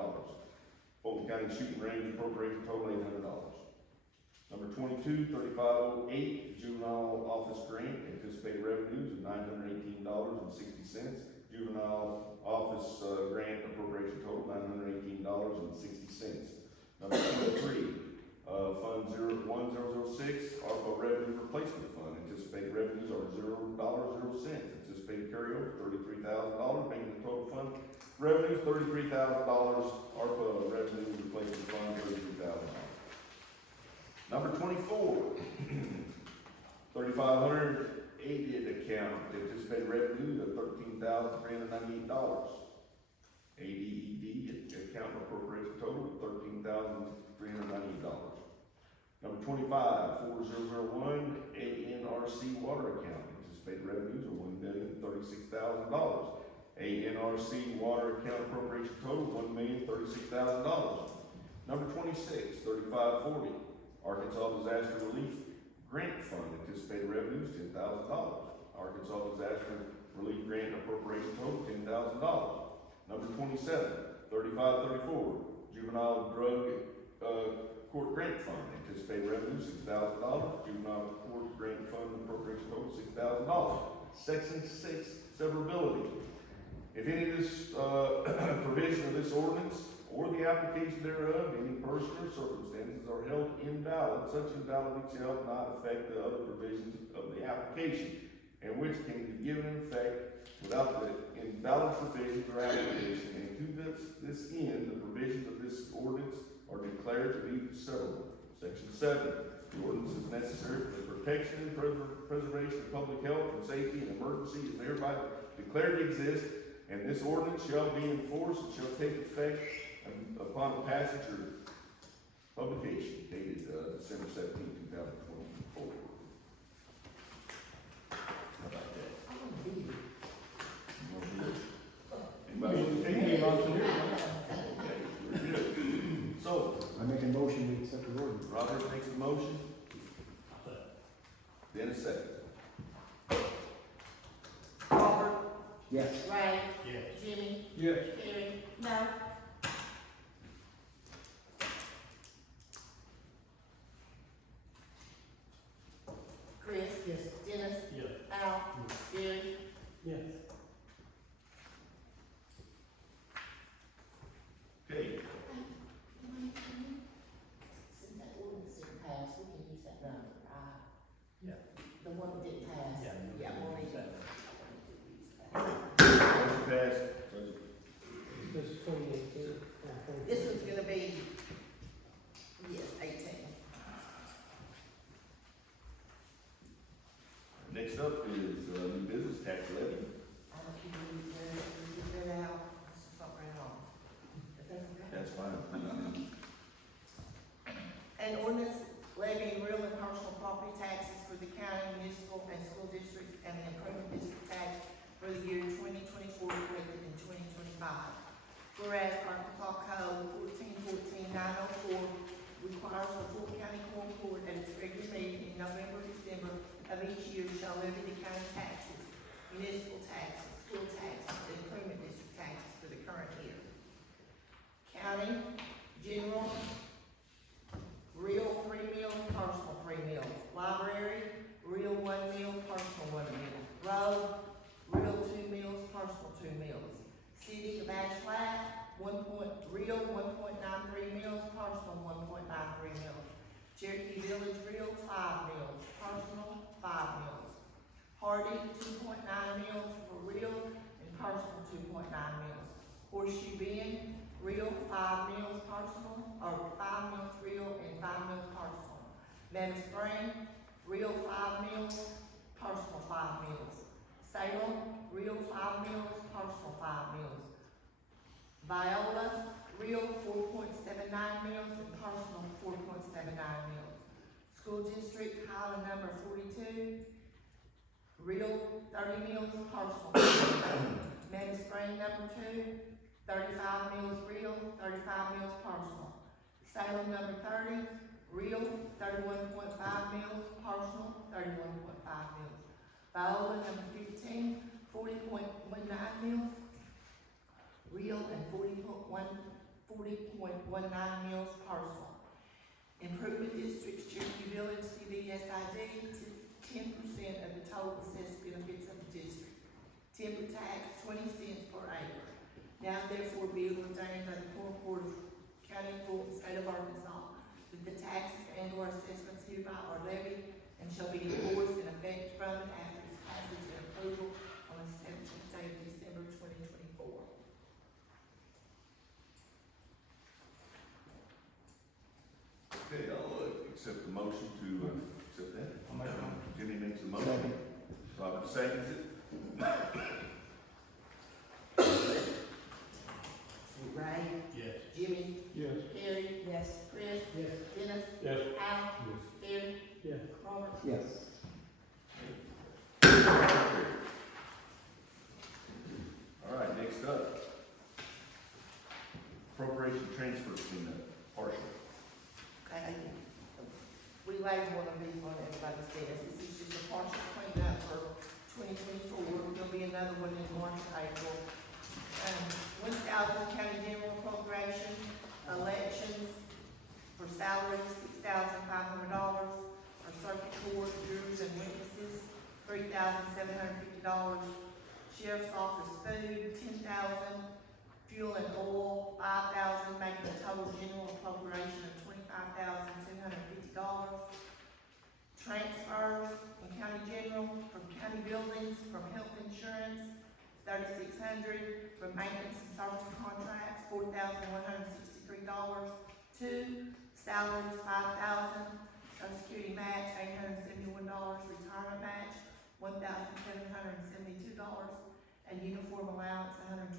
Fulton County Shooting Range appropriation total $800. Number 22, 3508, Juvenile Office Grant, anticipated revenues of $918.60. Juvenile Office Grant appropriation total $918.60. Number 23, Fund 01006, ARPA Revenue Replacement Fund, anticipated revenues are $0.00. Anticipated carryover $33,000, making the total fund revenues $33,000. ARPA Revenue Replacement Fund $33,000. Number 24, 3500 aided account, anticipated revenue of $13,398. ADED account appropriation total of $13,398. Number 25, 4001, ANRC water account, anticipated revenues of $1,036,000. ANRC water account appropriation total $1,036,000. Number 26, 3540, Arkansas Disaster Relief Grant Fund, anticipated revenues $10,000. Arkansas Disaster Relief Grant appropriation total $10,000. Number 27, 3534, Juvenile Drug Court Grant Fund, anticipated revenue $6,000. Juvenile Court Grant Fund appropriation total $6,000. Section 6, severability. If any of this provision of this ordinance or the application thereof, any person or circumstances are held invalid, such invalidity shall not affect the other provisions of the application, and which can be given effect without the invalid provisions or application, and to this end, the provisions of this ordinance are declared to be severable. Section 7, the ordinance is necessary for the protection and preservation of public health and safety, and emergency is thereby declared to exist, and this ordinance shall be enforced and shall take effect upon the passage or publication dated December 17, 2024. How about that? Anybody want to take any option here? Okay, we're good. So, I make a motion, we accept the ordinance. Robert makes the motion. Dennis seconds. Robert, Yes. Ray, Yes. Jimmy, Yes. Terry, no. Chris? Yes. Dennis? Yes. Al? Gary? Yes. Okay, Since that ordinance didn't pass, we can use that number, right? Yeah. The one that didn't pass? Yeah. Yeah, we'll need that. motion passed. This is 2018. This one's gonna be, yes, 18. Next up is new business tax levy. I don't know if you read that out, something right on. If that's okay. That's fine. An ordinance levying real and personal property taxes for the county, municipal, and school districts, and the improvement district tax for the year 2024 collected in 2025. Whereas Arkansas Code 1414-904 requires the Fulton County Court at its regular meeting in November, December of each year shall levy the county taxes, municipal taxes, school taxes, and improvement district taxes for the current year. County, general, real 3 meals, personal 3 meals. Library, real 1 meal, personal 1 meal. Road, real 2 meals, personal 2 meals. City of Ash Flat, real 1.93 meals, personal 1.93 meals. Cherokee Village, real 5 meals, personal 5 meals. Hardy, 2.9 meals for real and personal 2.9 meals. Horseshoe Bend, real 5 meals personal, or 5 meals real and 5 meals personal. Meadow Spring, real 5 meals, personal 5 meals. Salem, real 5 meals, personal 5 meals. Viola, real 4.79 meals and personal 4.79 meals. School District Highland number 42, real 30 meals, personal 30 meals. Meadow Spring number 2, 35 meals real, 35 meals personal. Salem number 30, real 31.5 meals, personal 31.5 meals. Viola number 15, 40.19 meals, real and 40.19 meals personal. Improvement districts, Cherokee Village, CVSID, 10% of the total assessed benefits of the district. Timber tax, 20 cents per acre. Now therefore be it ordained by the Quorum Court of County of Fulton, State of Arkansas, that the taxes and or assessments hereby are levied and shall be enforced in effect from and after its passage and approval on the 17th day of December 2024. Okay, I'll accept the motion to accept that. I'll make a motion. Jimmy makes the motion. Robert seconds it. Ray, Yes. Jimmy, Yes. Terry, Yes. Chris, Yes. Dennis, Yes. Al, Yes. Terry, Yes. Robert. Yes. All right, next up. Appropriation transfer cleanup, partial. Okay. We laid one of these on everybody's desk. This is just a partial cleanup for 2024. There'll be another one in March, April. 1,000 county general appropriation, elections for salaries, $6,500. For circuit court, jurors and witnesses, $3,750. Sheriff's office food, $10,000. Fuel and oil, $5,000, making a total general appropriation of $25,250. Transfers in county general, from county buildings, from health insurance, $3,600, from maintenance and service contracts, $4,163. Two, salaries, $5,000, social security match, $871, retirement match, $1,772, and uniform allowance, $120.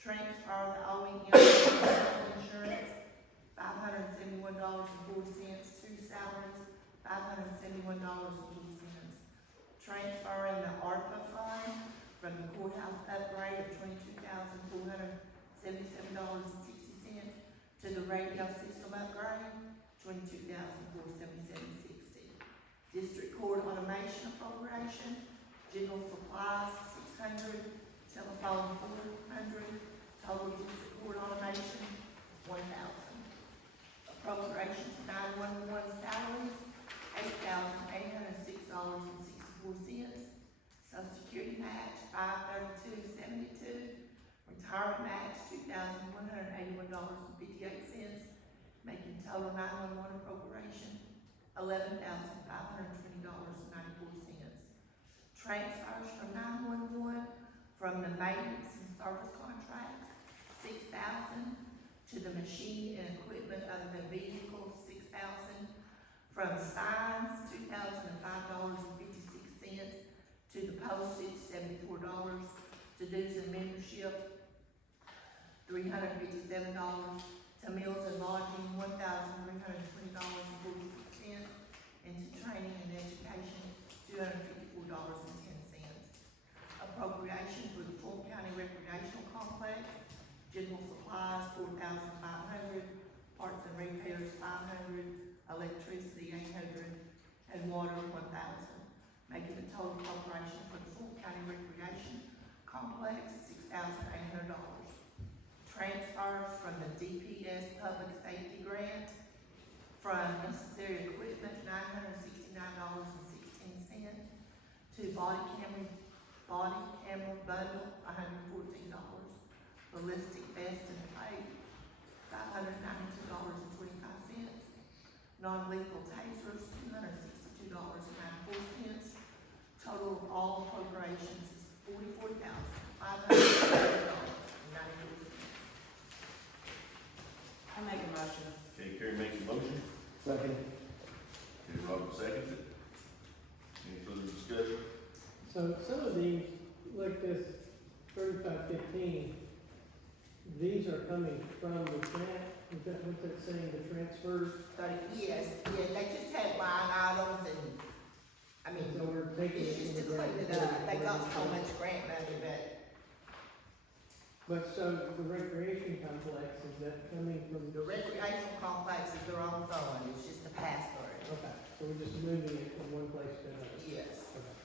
Transfer the OEM insurance, $571.40. Two salaries, $571.40. Transfer in the ARPA fund from the courthouse upgrade of $22,477.60 to the radio system upgrade, $22,477.60. District court automation appropriation, general supplies, $600, telephone, $400, total district court automation, $1,000. Appropriation to 911 salaries, $8,806.64. Social security match, $532.72. Retirement match, $2,181.58, making total 911 appropriation, $11,520.94. Transfers from 911 from the maintenance and service contracts, $6,000, to the machine and equipment other than vehicles, $6,000, from signs, $2,005.56, to the postage, $74, to dues and membership, $357, to meals and lodging, $1,320.46, and to training and education, $254.10. Appropriation for the Fulton County Recreational Complex, general supplies, $4,500, parts and repairs, $500, electricity, $800, and water, $1,000, making the total appropriation for the Fulton County Recreation Complex, $6,800. Transfers from the DPS Public Safety Grant, from necessary equipment, $969.16, to body camera bundle, $114. Ballistic vest and plate, $592.25. Non-lethal tasers, $262.94. Total of all appropriations is $44,500.94. I make a motion. Okay, Carrie makes a motion. Second. Okay, Robert seconds it. Any further discussion? So some of these, like this 3515, these are coming from the grant, is that what that's saying, the transfers? Yes, yeah, they just had line items and, I mean, So we're taking it's it just in to the grant. clean it up. They got so much grant money, But so the recreation complex, is that coming from? the recreational complex is their own fund, it's just a pass-through. Okay, so we're just moving it from one place to another? Yes. Okay.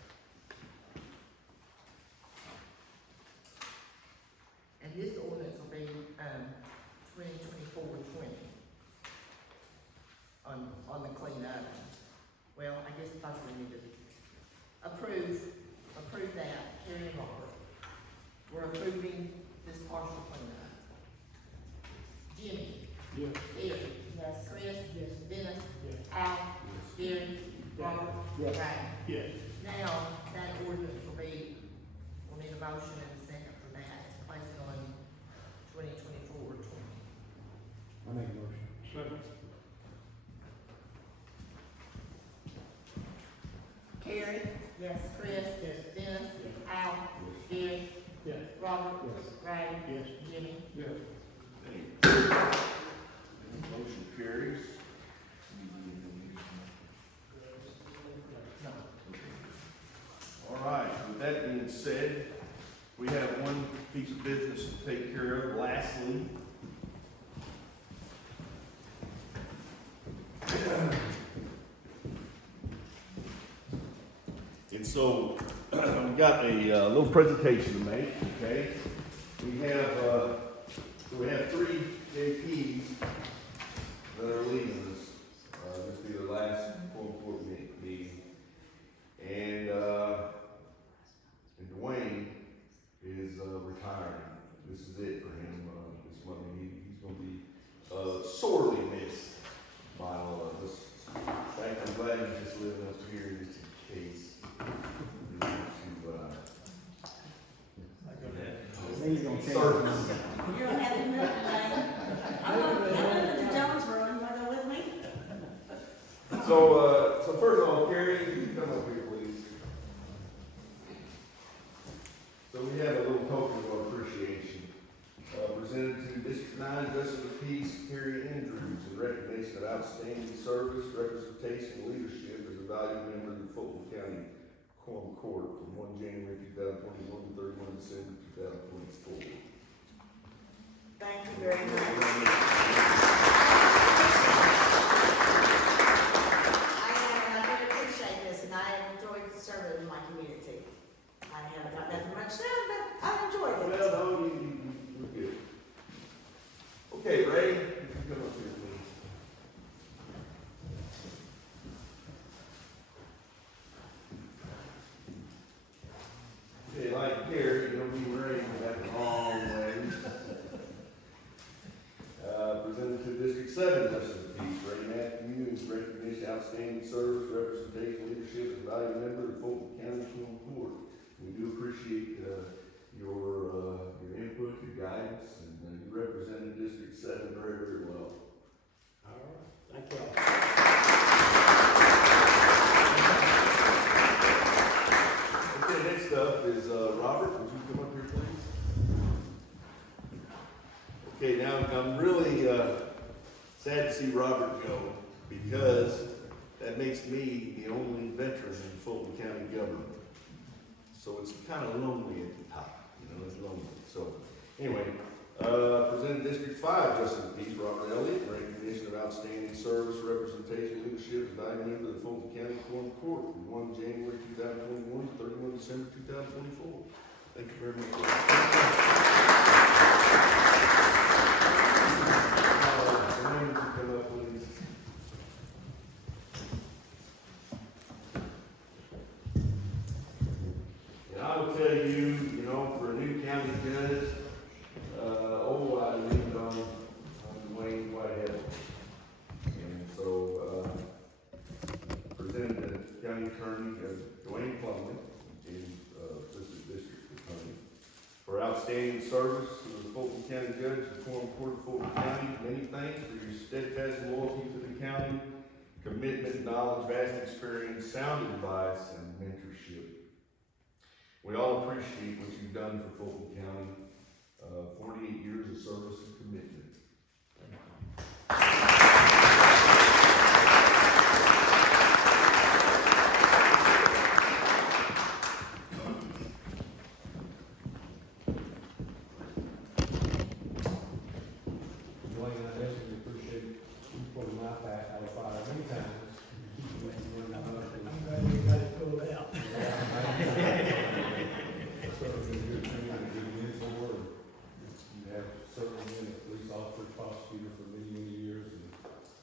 And this ordinance will be, 2024-20 on the cleanup. Well, I guess first we need to approve that, Carrie and Robert. We're approving this partial cleanup. Jimmy? Yes. Terry? Yes. Chris? Yes. Dennis? Yes. Al? Gary? Robert? Yes. Ray? Yes. Now, that ordinance will be, we'll need a motion and a second for that, to place it on 2024-20. I make a motion. Second. Terry, Yes. Chris, Yes. Dennis, Al, Gary, Yes. Robert, Yes. Ray, Yes. Jimmy. Yes. Motion carries. All right, with that being said, we have one piece of business to take care of. Lastly, and so we've got a little presentation to make, okay? We have three JPs that are leaving us. This will be their last full meeting. And Dwayne is retiring. This is it for him. This month, he's going to be sorely missed by all of us. In fact, I'm glad he's just living up here just in case. He's gonna change. Service. You don't have to move, Elaine. I'm moving to Jonesboro, you wanna go with me? So first of all, Carrie, you come up here, please. So we have a little token of appreciation, presented to District 9 Justice of the Peace, Carrie Andrews, in recognition of outstanding service, representation, and leadership as a valued member of the Fulton County Quorum Court from 1 January 2021 to 31 December 2024. Thank you very much. I really appreciate this, and I have enjoyed serving in my community. I haven't got nothing much done, but I've enjoyed it. Well, no, we're good. Okay, Ray, you come up here, please. Okay, like Gary, you know, we were raised that the wrong way. Presented to District 7 Justice of the Peace, Ray Matthews, recognition, outstanding service, representation, leadership, and valued member of the Fulton County Quorum Court. We do appreciate your input, your guidance, and you represented District 7 very, very well. All right, thank you. Okay, next up is Robert. Would you come up here, please? Okay, now I'm really sad to see Robert go because that makes me the only veteran in Fulton County government. So it's kind of lonely at the top, you know, it's lonely. So anyway, presented District 5 Justice of the Peace, Robert Elliott, in recognition of outstanding service, representation, leadership, and valued member of the Fulton County Quorum Court from 1 January 2021 to 31 December 2024. Thank you very much. Would you come up, please? And I will tell you, you know, for a new county judge, I leaned on Dwayne quite heavily. And so, presented the county attorney, Dwayne Plumley, in Assistant District Attorney, for outstanding service to the Fulton County Judge, the Quorum Court of Fulton County. Many thanks for your steadfast loyalty to the county, commitment, knowledge, vast experience, sound advice, and mentorship. We all appreciate what you've done for Fulton County. 48 years of service and commitment. Dwayne, I definitely appreciate you pulling my back out of fire many times. I'm glad we got it pulled out. You have certainly been a police officer, prosecutor for many, many years, and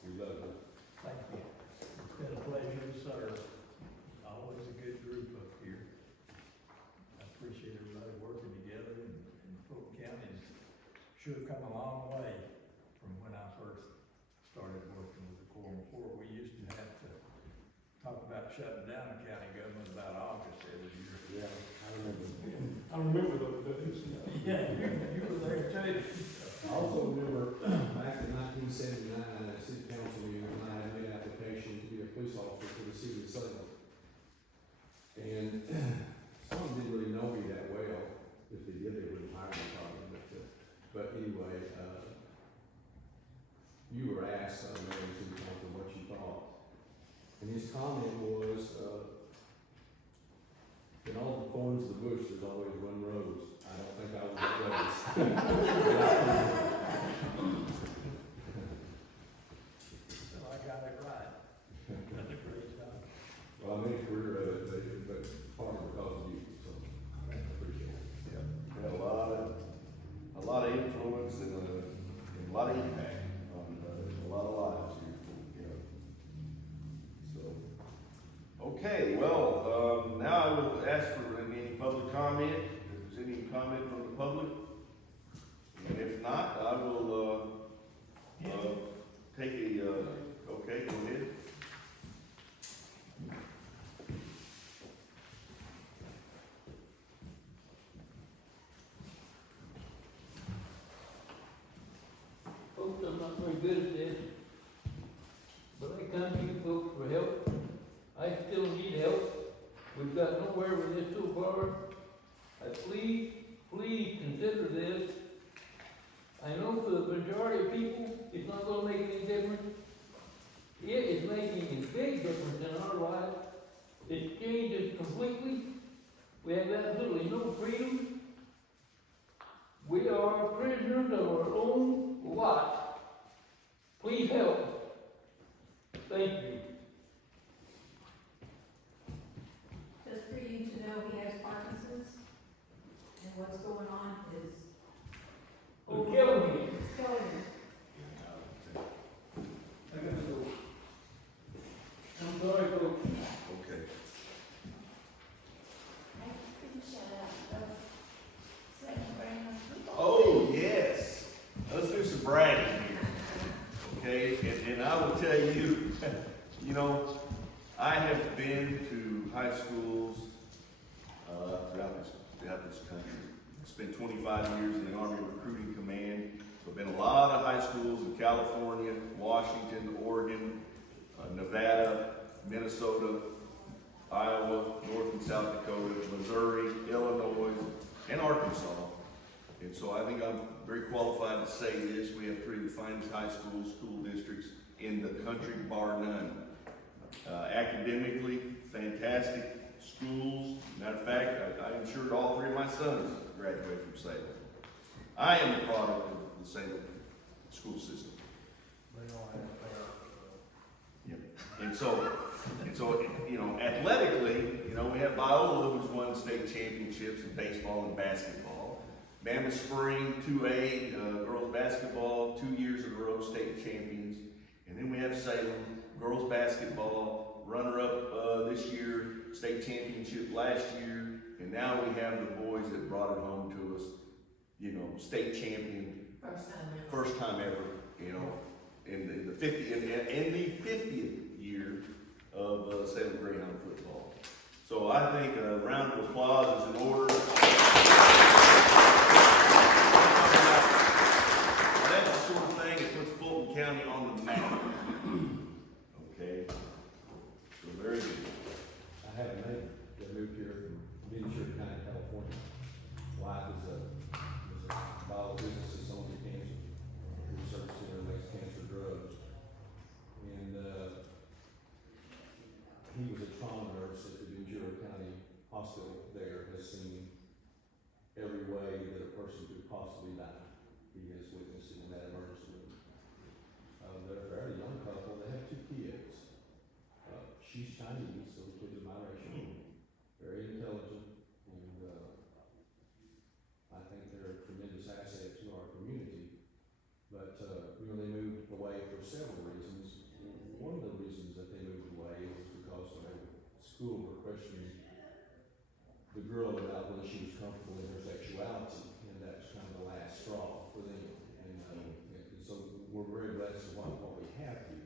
we love you. Thank you. It's been a pleasure to serve. Always a good group up here. I appreciate everybody working together, and Fulton County's sure come a long way from when I first started working with the Quorum Court. We used to have to talk about shutting down the county government about August every year. Yeah, I remember. I remember those days. Yeah, you were there too. I also remember back in 1979, at a city council meeting, when I had made an application to be a police officer for the city of Salem. thorns the bush, there's always one rose. I don't think I was that rose. So I got it right. That's a great job. Well, I made a career of it, but partly because of you, so I appreciate it. Yeah, we had a lot of influence and a lot of impact on a lot of lives here, you know. So, okay, well, now I will ask for any public comment, if there's any comment from the public. And if not, I will, take a, okay, go ahead. Folks, I'm not very good at this, but I come to you folks for help. I still need help. We've got nowhere with this so far. Please consider this. I know for the majority of people, it's not gonna make any difference. It is making a big difference in our lives. It changes completely. We have absolutely no freedom. We are prisoners of our own lot. Please help. Thank you. Just for you to know, he has Parkinson's, and what's going on is. It's killing me. It's killing him. I gotta go. I'm sorry, folks. Okay. Oh, yes. Let's do some bragging here. Okay, and I will tell you, you know, I have been to high schools throughout this country. I spent 25 years in the Army Recruiting Command. So I've been to a lot of high schools in California, Washington, Oregon, Nevada, Minnesota, Iowa, North and South Dakota, Missouri, Illinois, and Arkansas. And so I think I'm very qualified to say this. We have three of the finest high schools, school districts in the country, bar none. Academically, fantastic schools. Matter of fact, I ensured all three of my sons graduate from Salem. I am the product of the Salem school system. Yep. And so, you know, athletically, you know, we have Viola, who's won state championships in baseball and basketball. Bama Spring 2A girls basketball, 2 years in a row state champions. And then we have Salem girls basketball, runner-up this year, state championship last year. And now we have the boys that brought it home to us, you know, state champion. First time ever, you know, in the 50th year of Salem Greyhound football. So I think a round of applause is in order. That's the sort of thing that puts Fulton County on the map. Okay, so very good. I have a neighbor that moved here from Ventura County, California. Wife is a biophysicist on the cancer research center, makes cancer drugs. And he was a trauma nurse at the Ventura County Hospital there, has seen every way that a person could possibly die. He has witnessed it in that emergency room. They're a fairly young couple, they have 2 kids. She's Chinese, so the kids are biracial, very intelligent, and I think they're a tremendous asset to our community. But, you know, they moved away for several reasons. One of the reasons that they moved away was because the school were questioning the girl about whether she was comfortable in her sexuality, and that's kind of the last straw for them. And so we're very blessed with what we have here.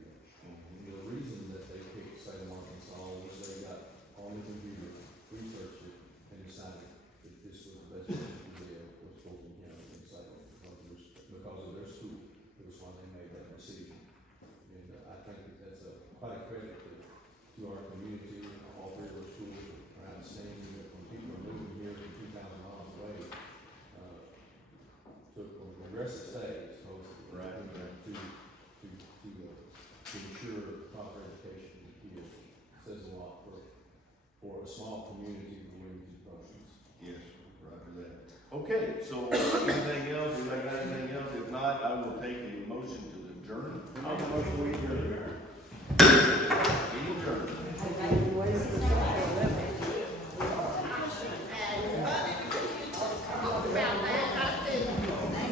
The reason that they picked Salem, Arkansas was they got on the computer, researched it, and decided that this was the best thing to do was Fulton County and Salem because of their school. It was why they made that decision. And I think that that's quite a credit to our community. All three of those schools are outstanding. When people are moving here from 2,000 miles away, from progressive states, Right. to ensure proper education for the kids says a lot for a small community of Wilmington persons. Okay, so anything else, anybody got anything else? If not, I will take a motion to adjourn. Make a motion, we adjourn.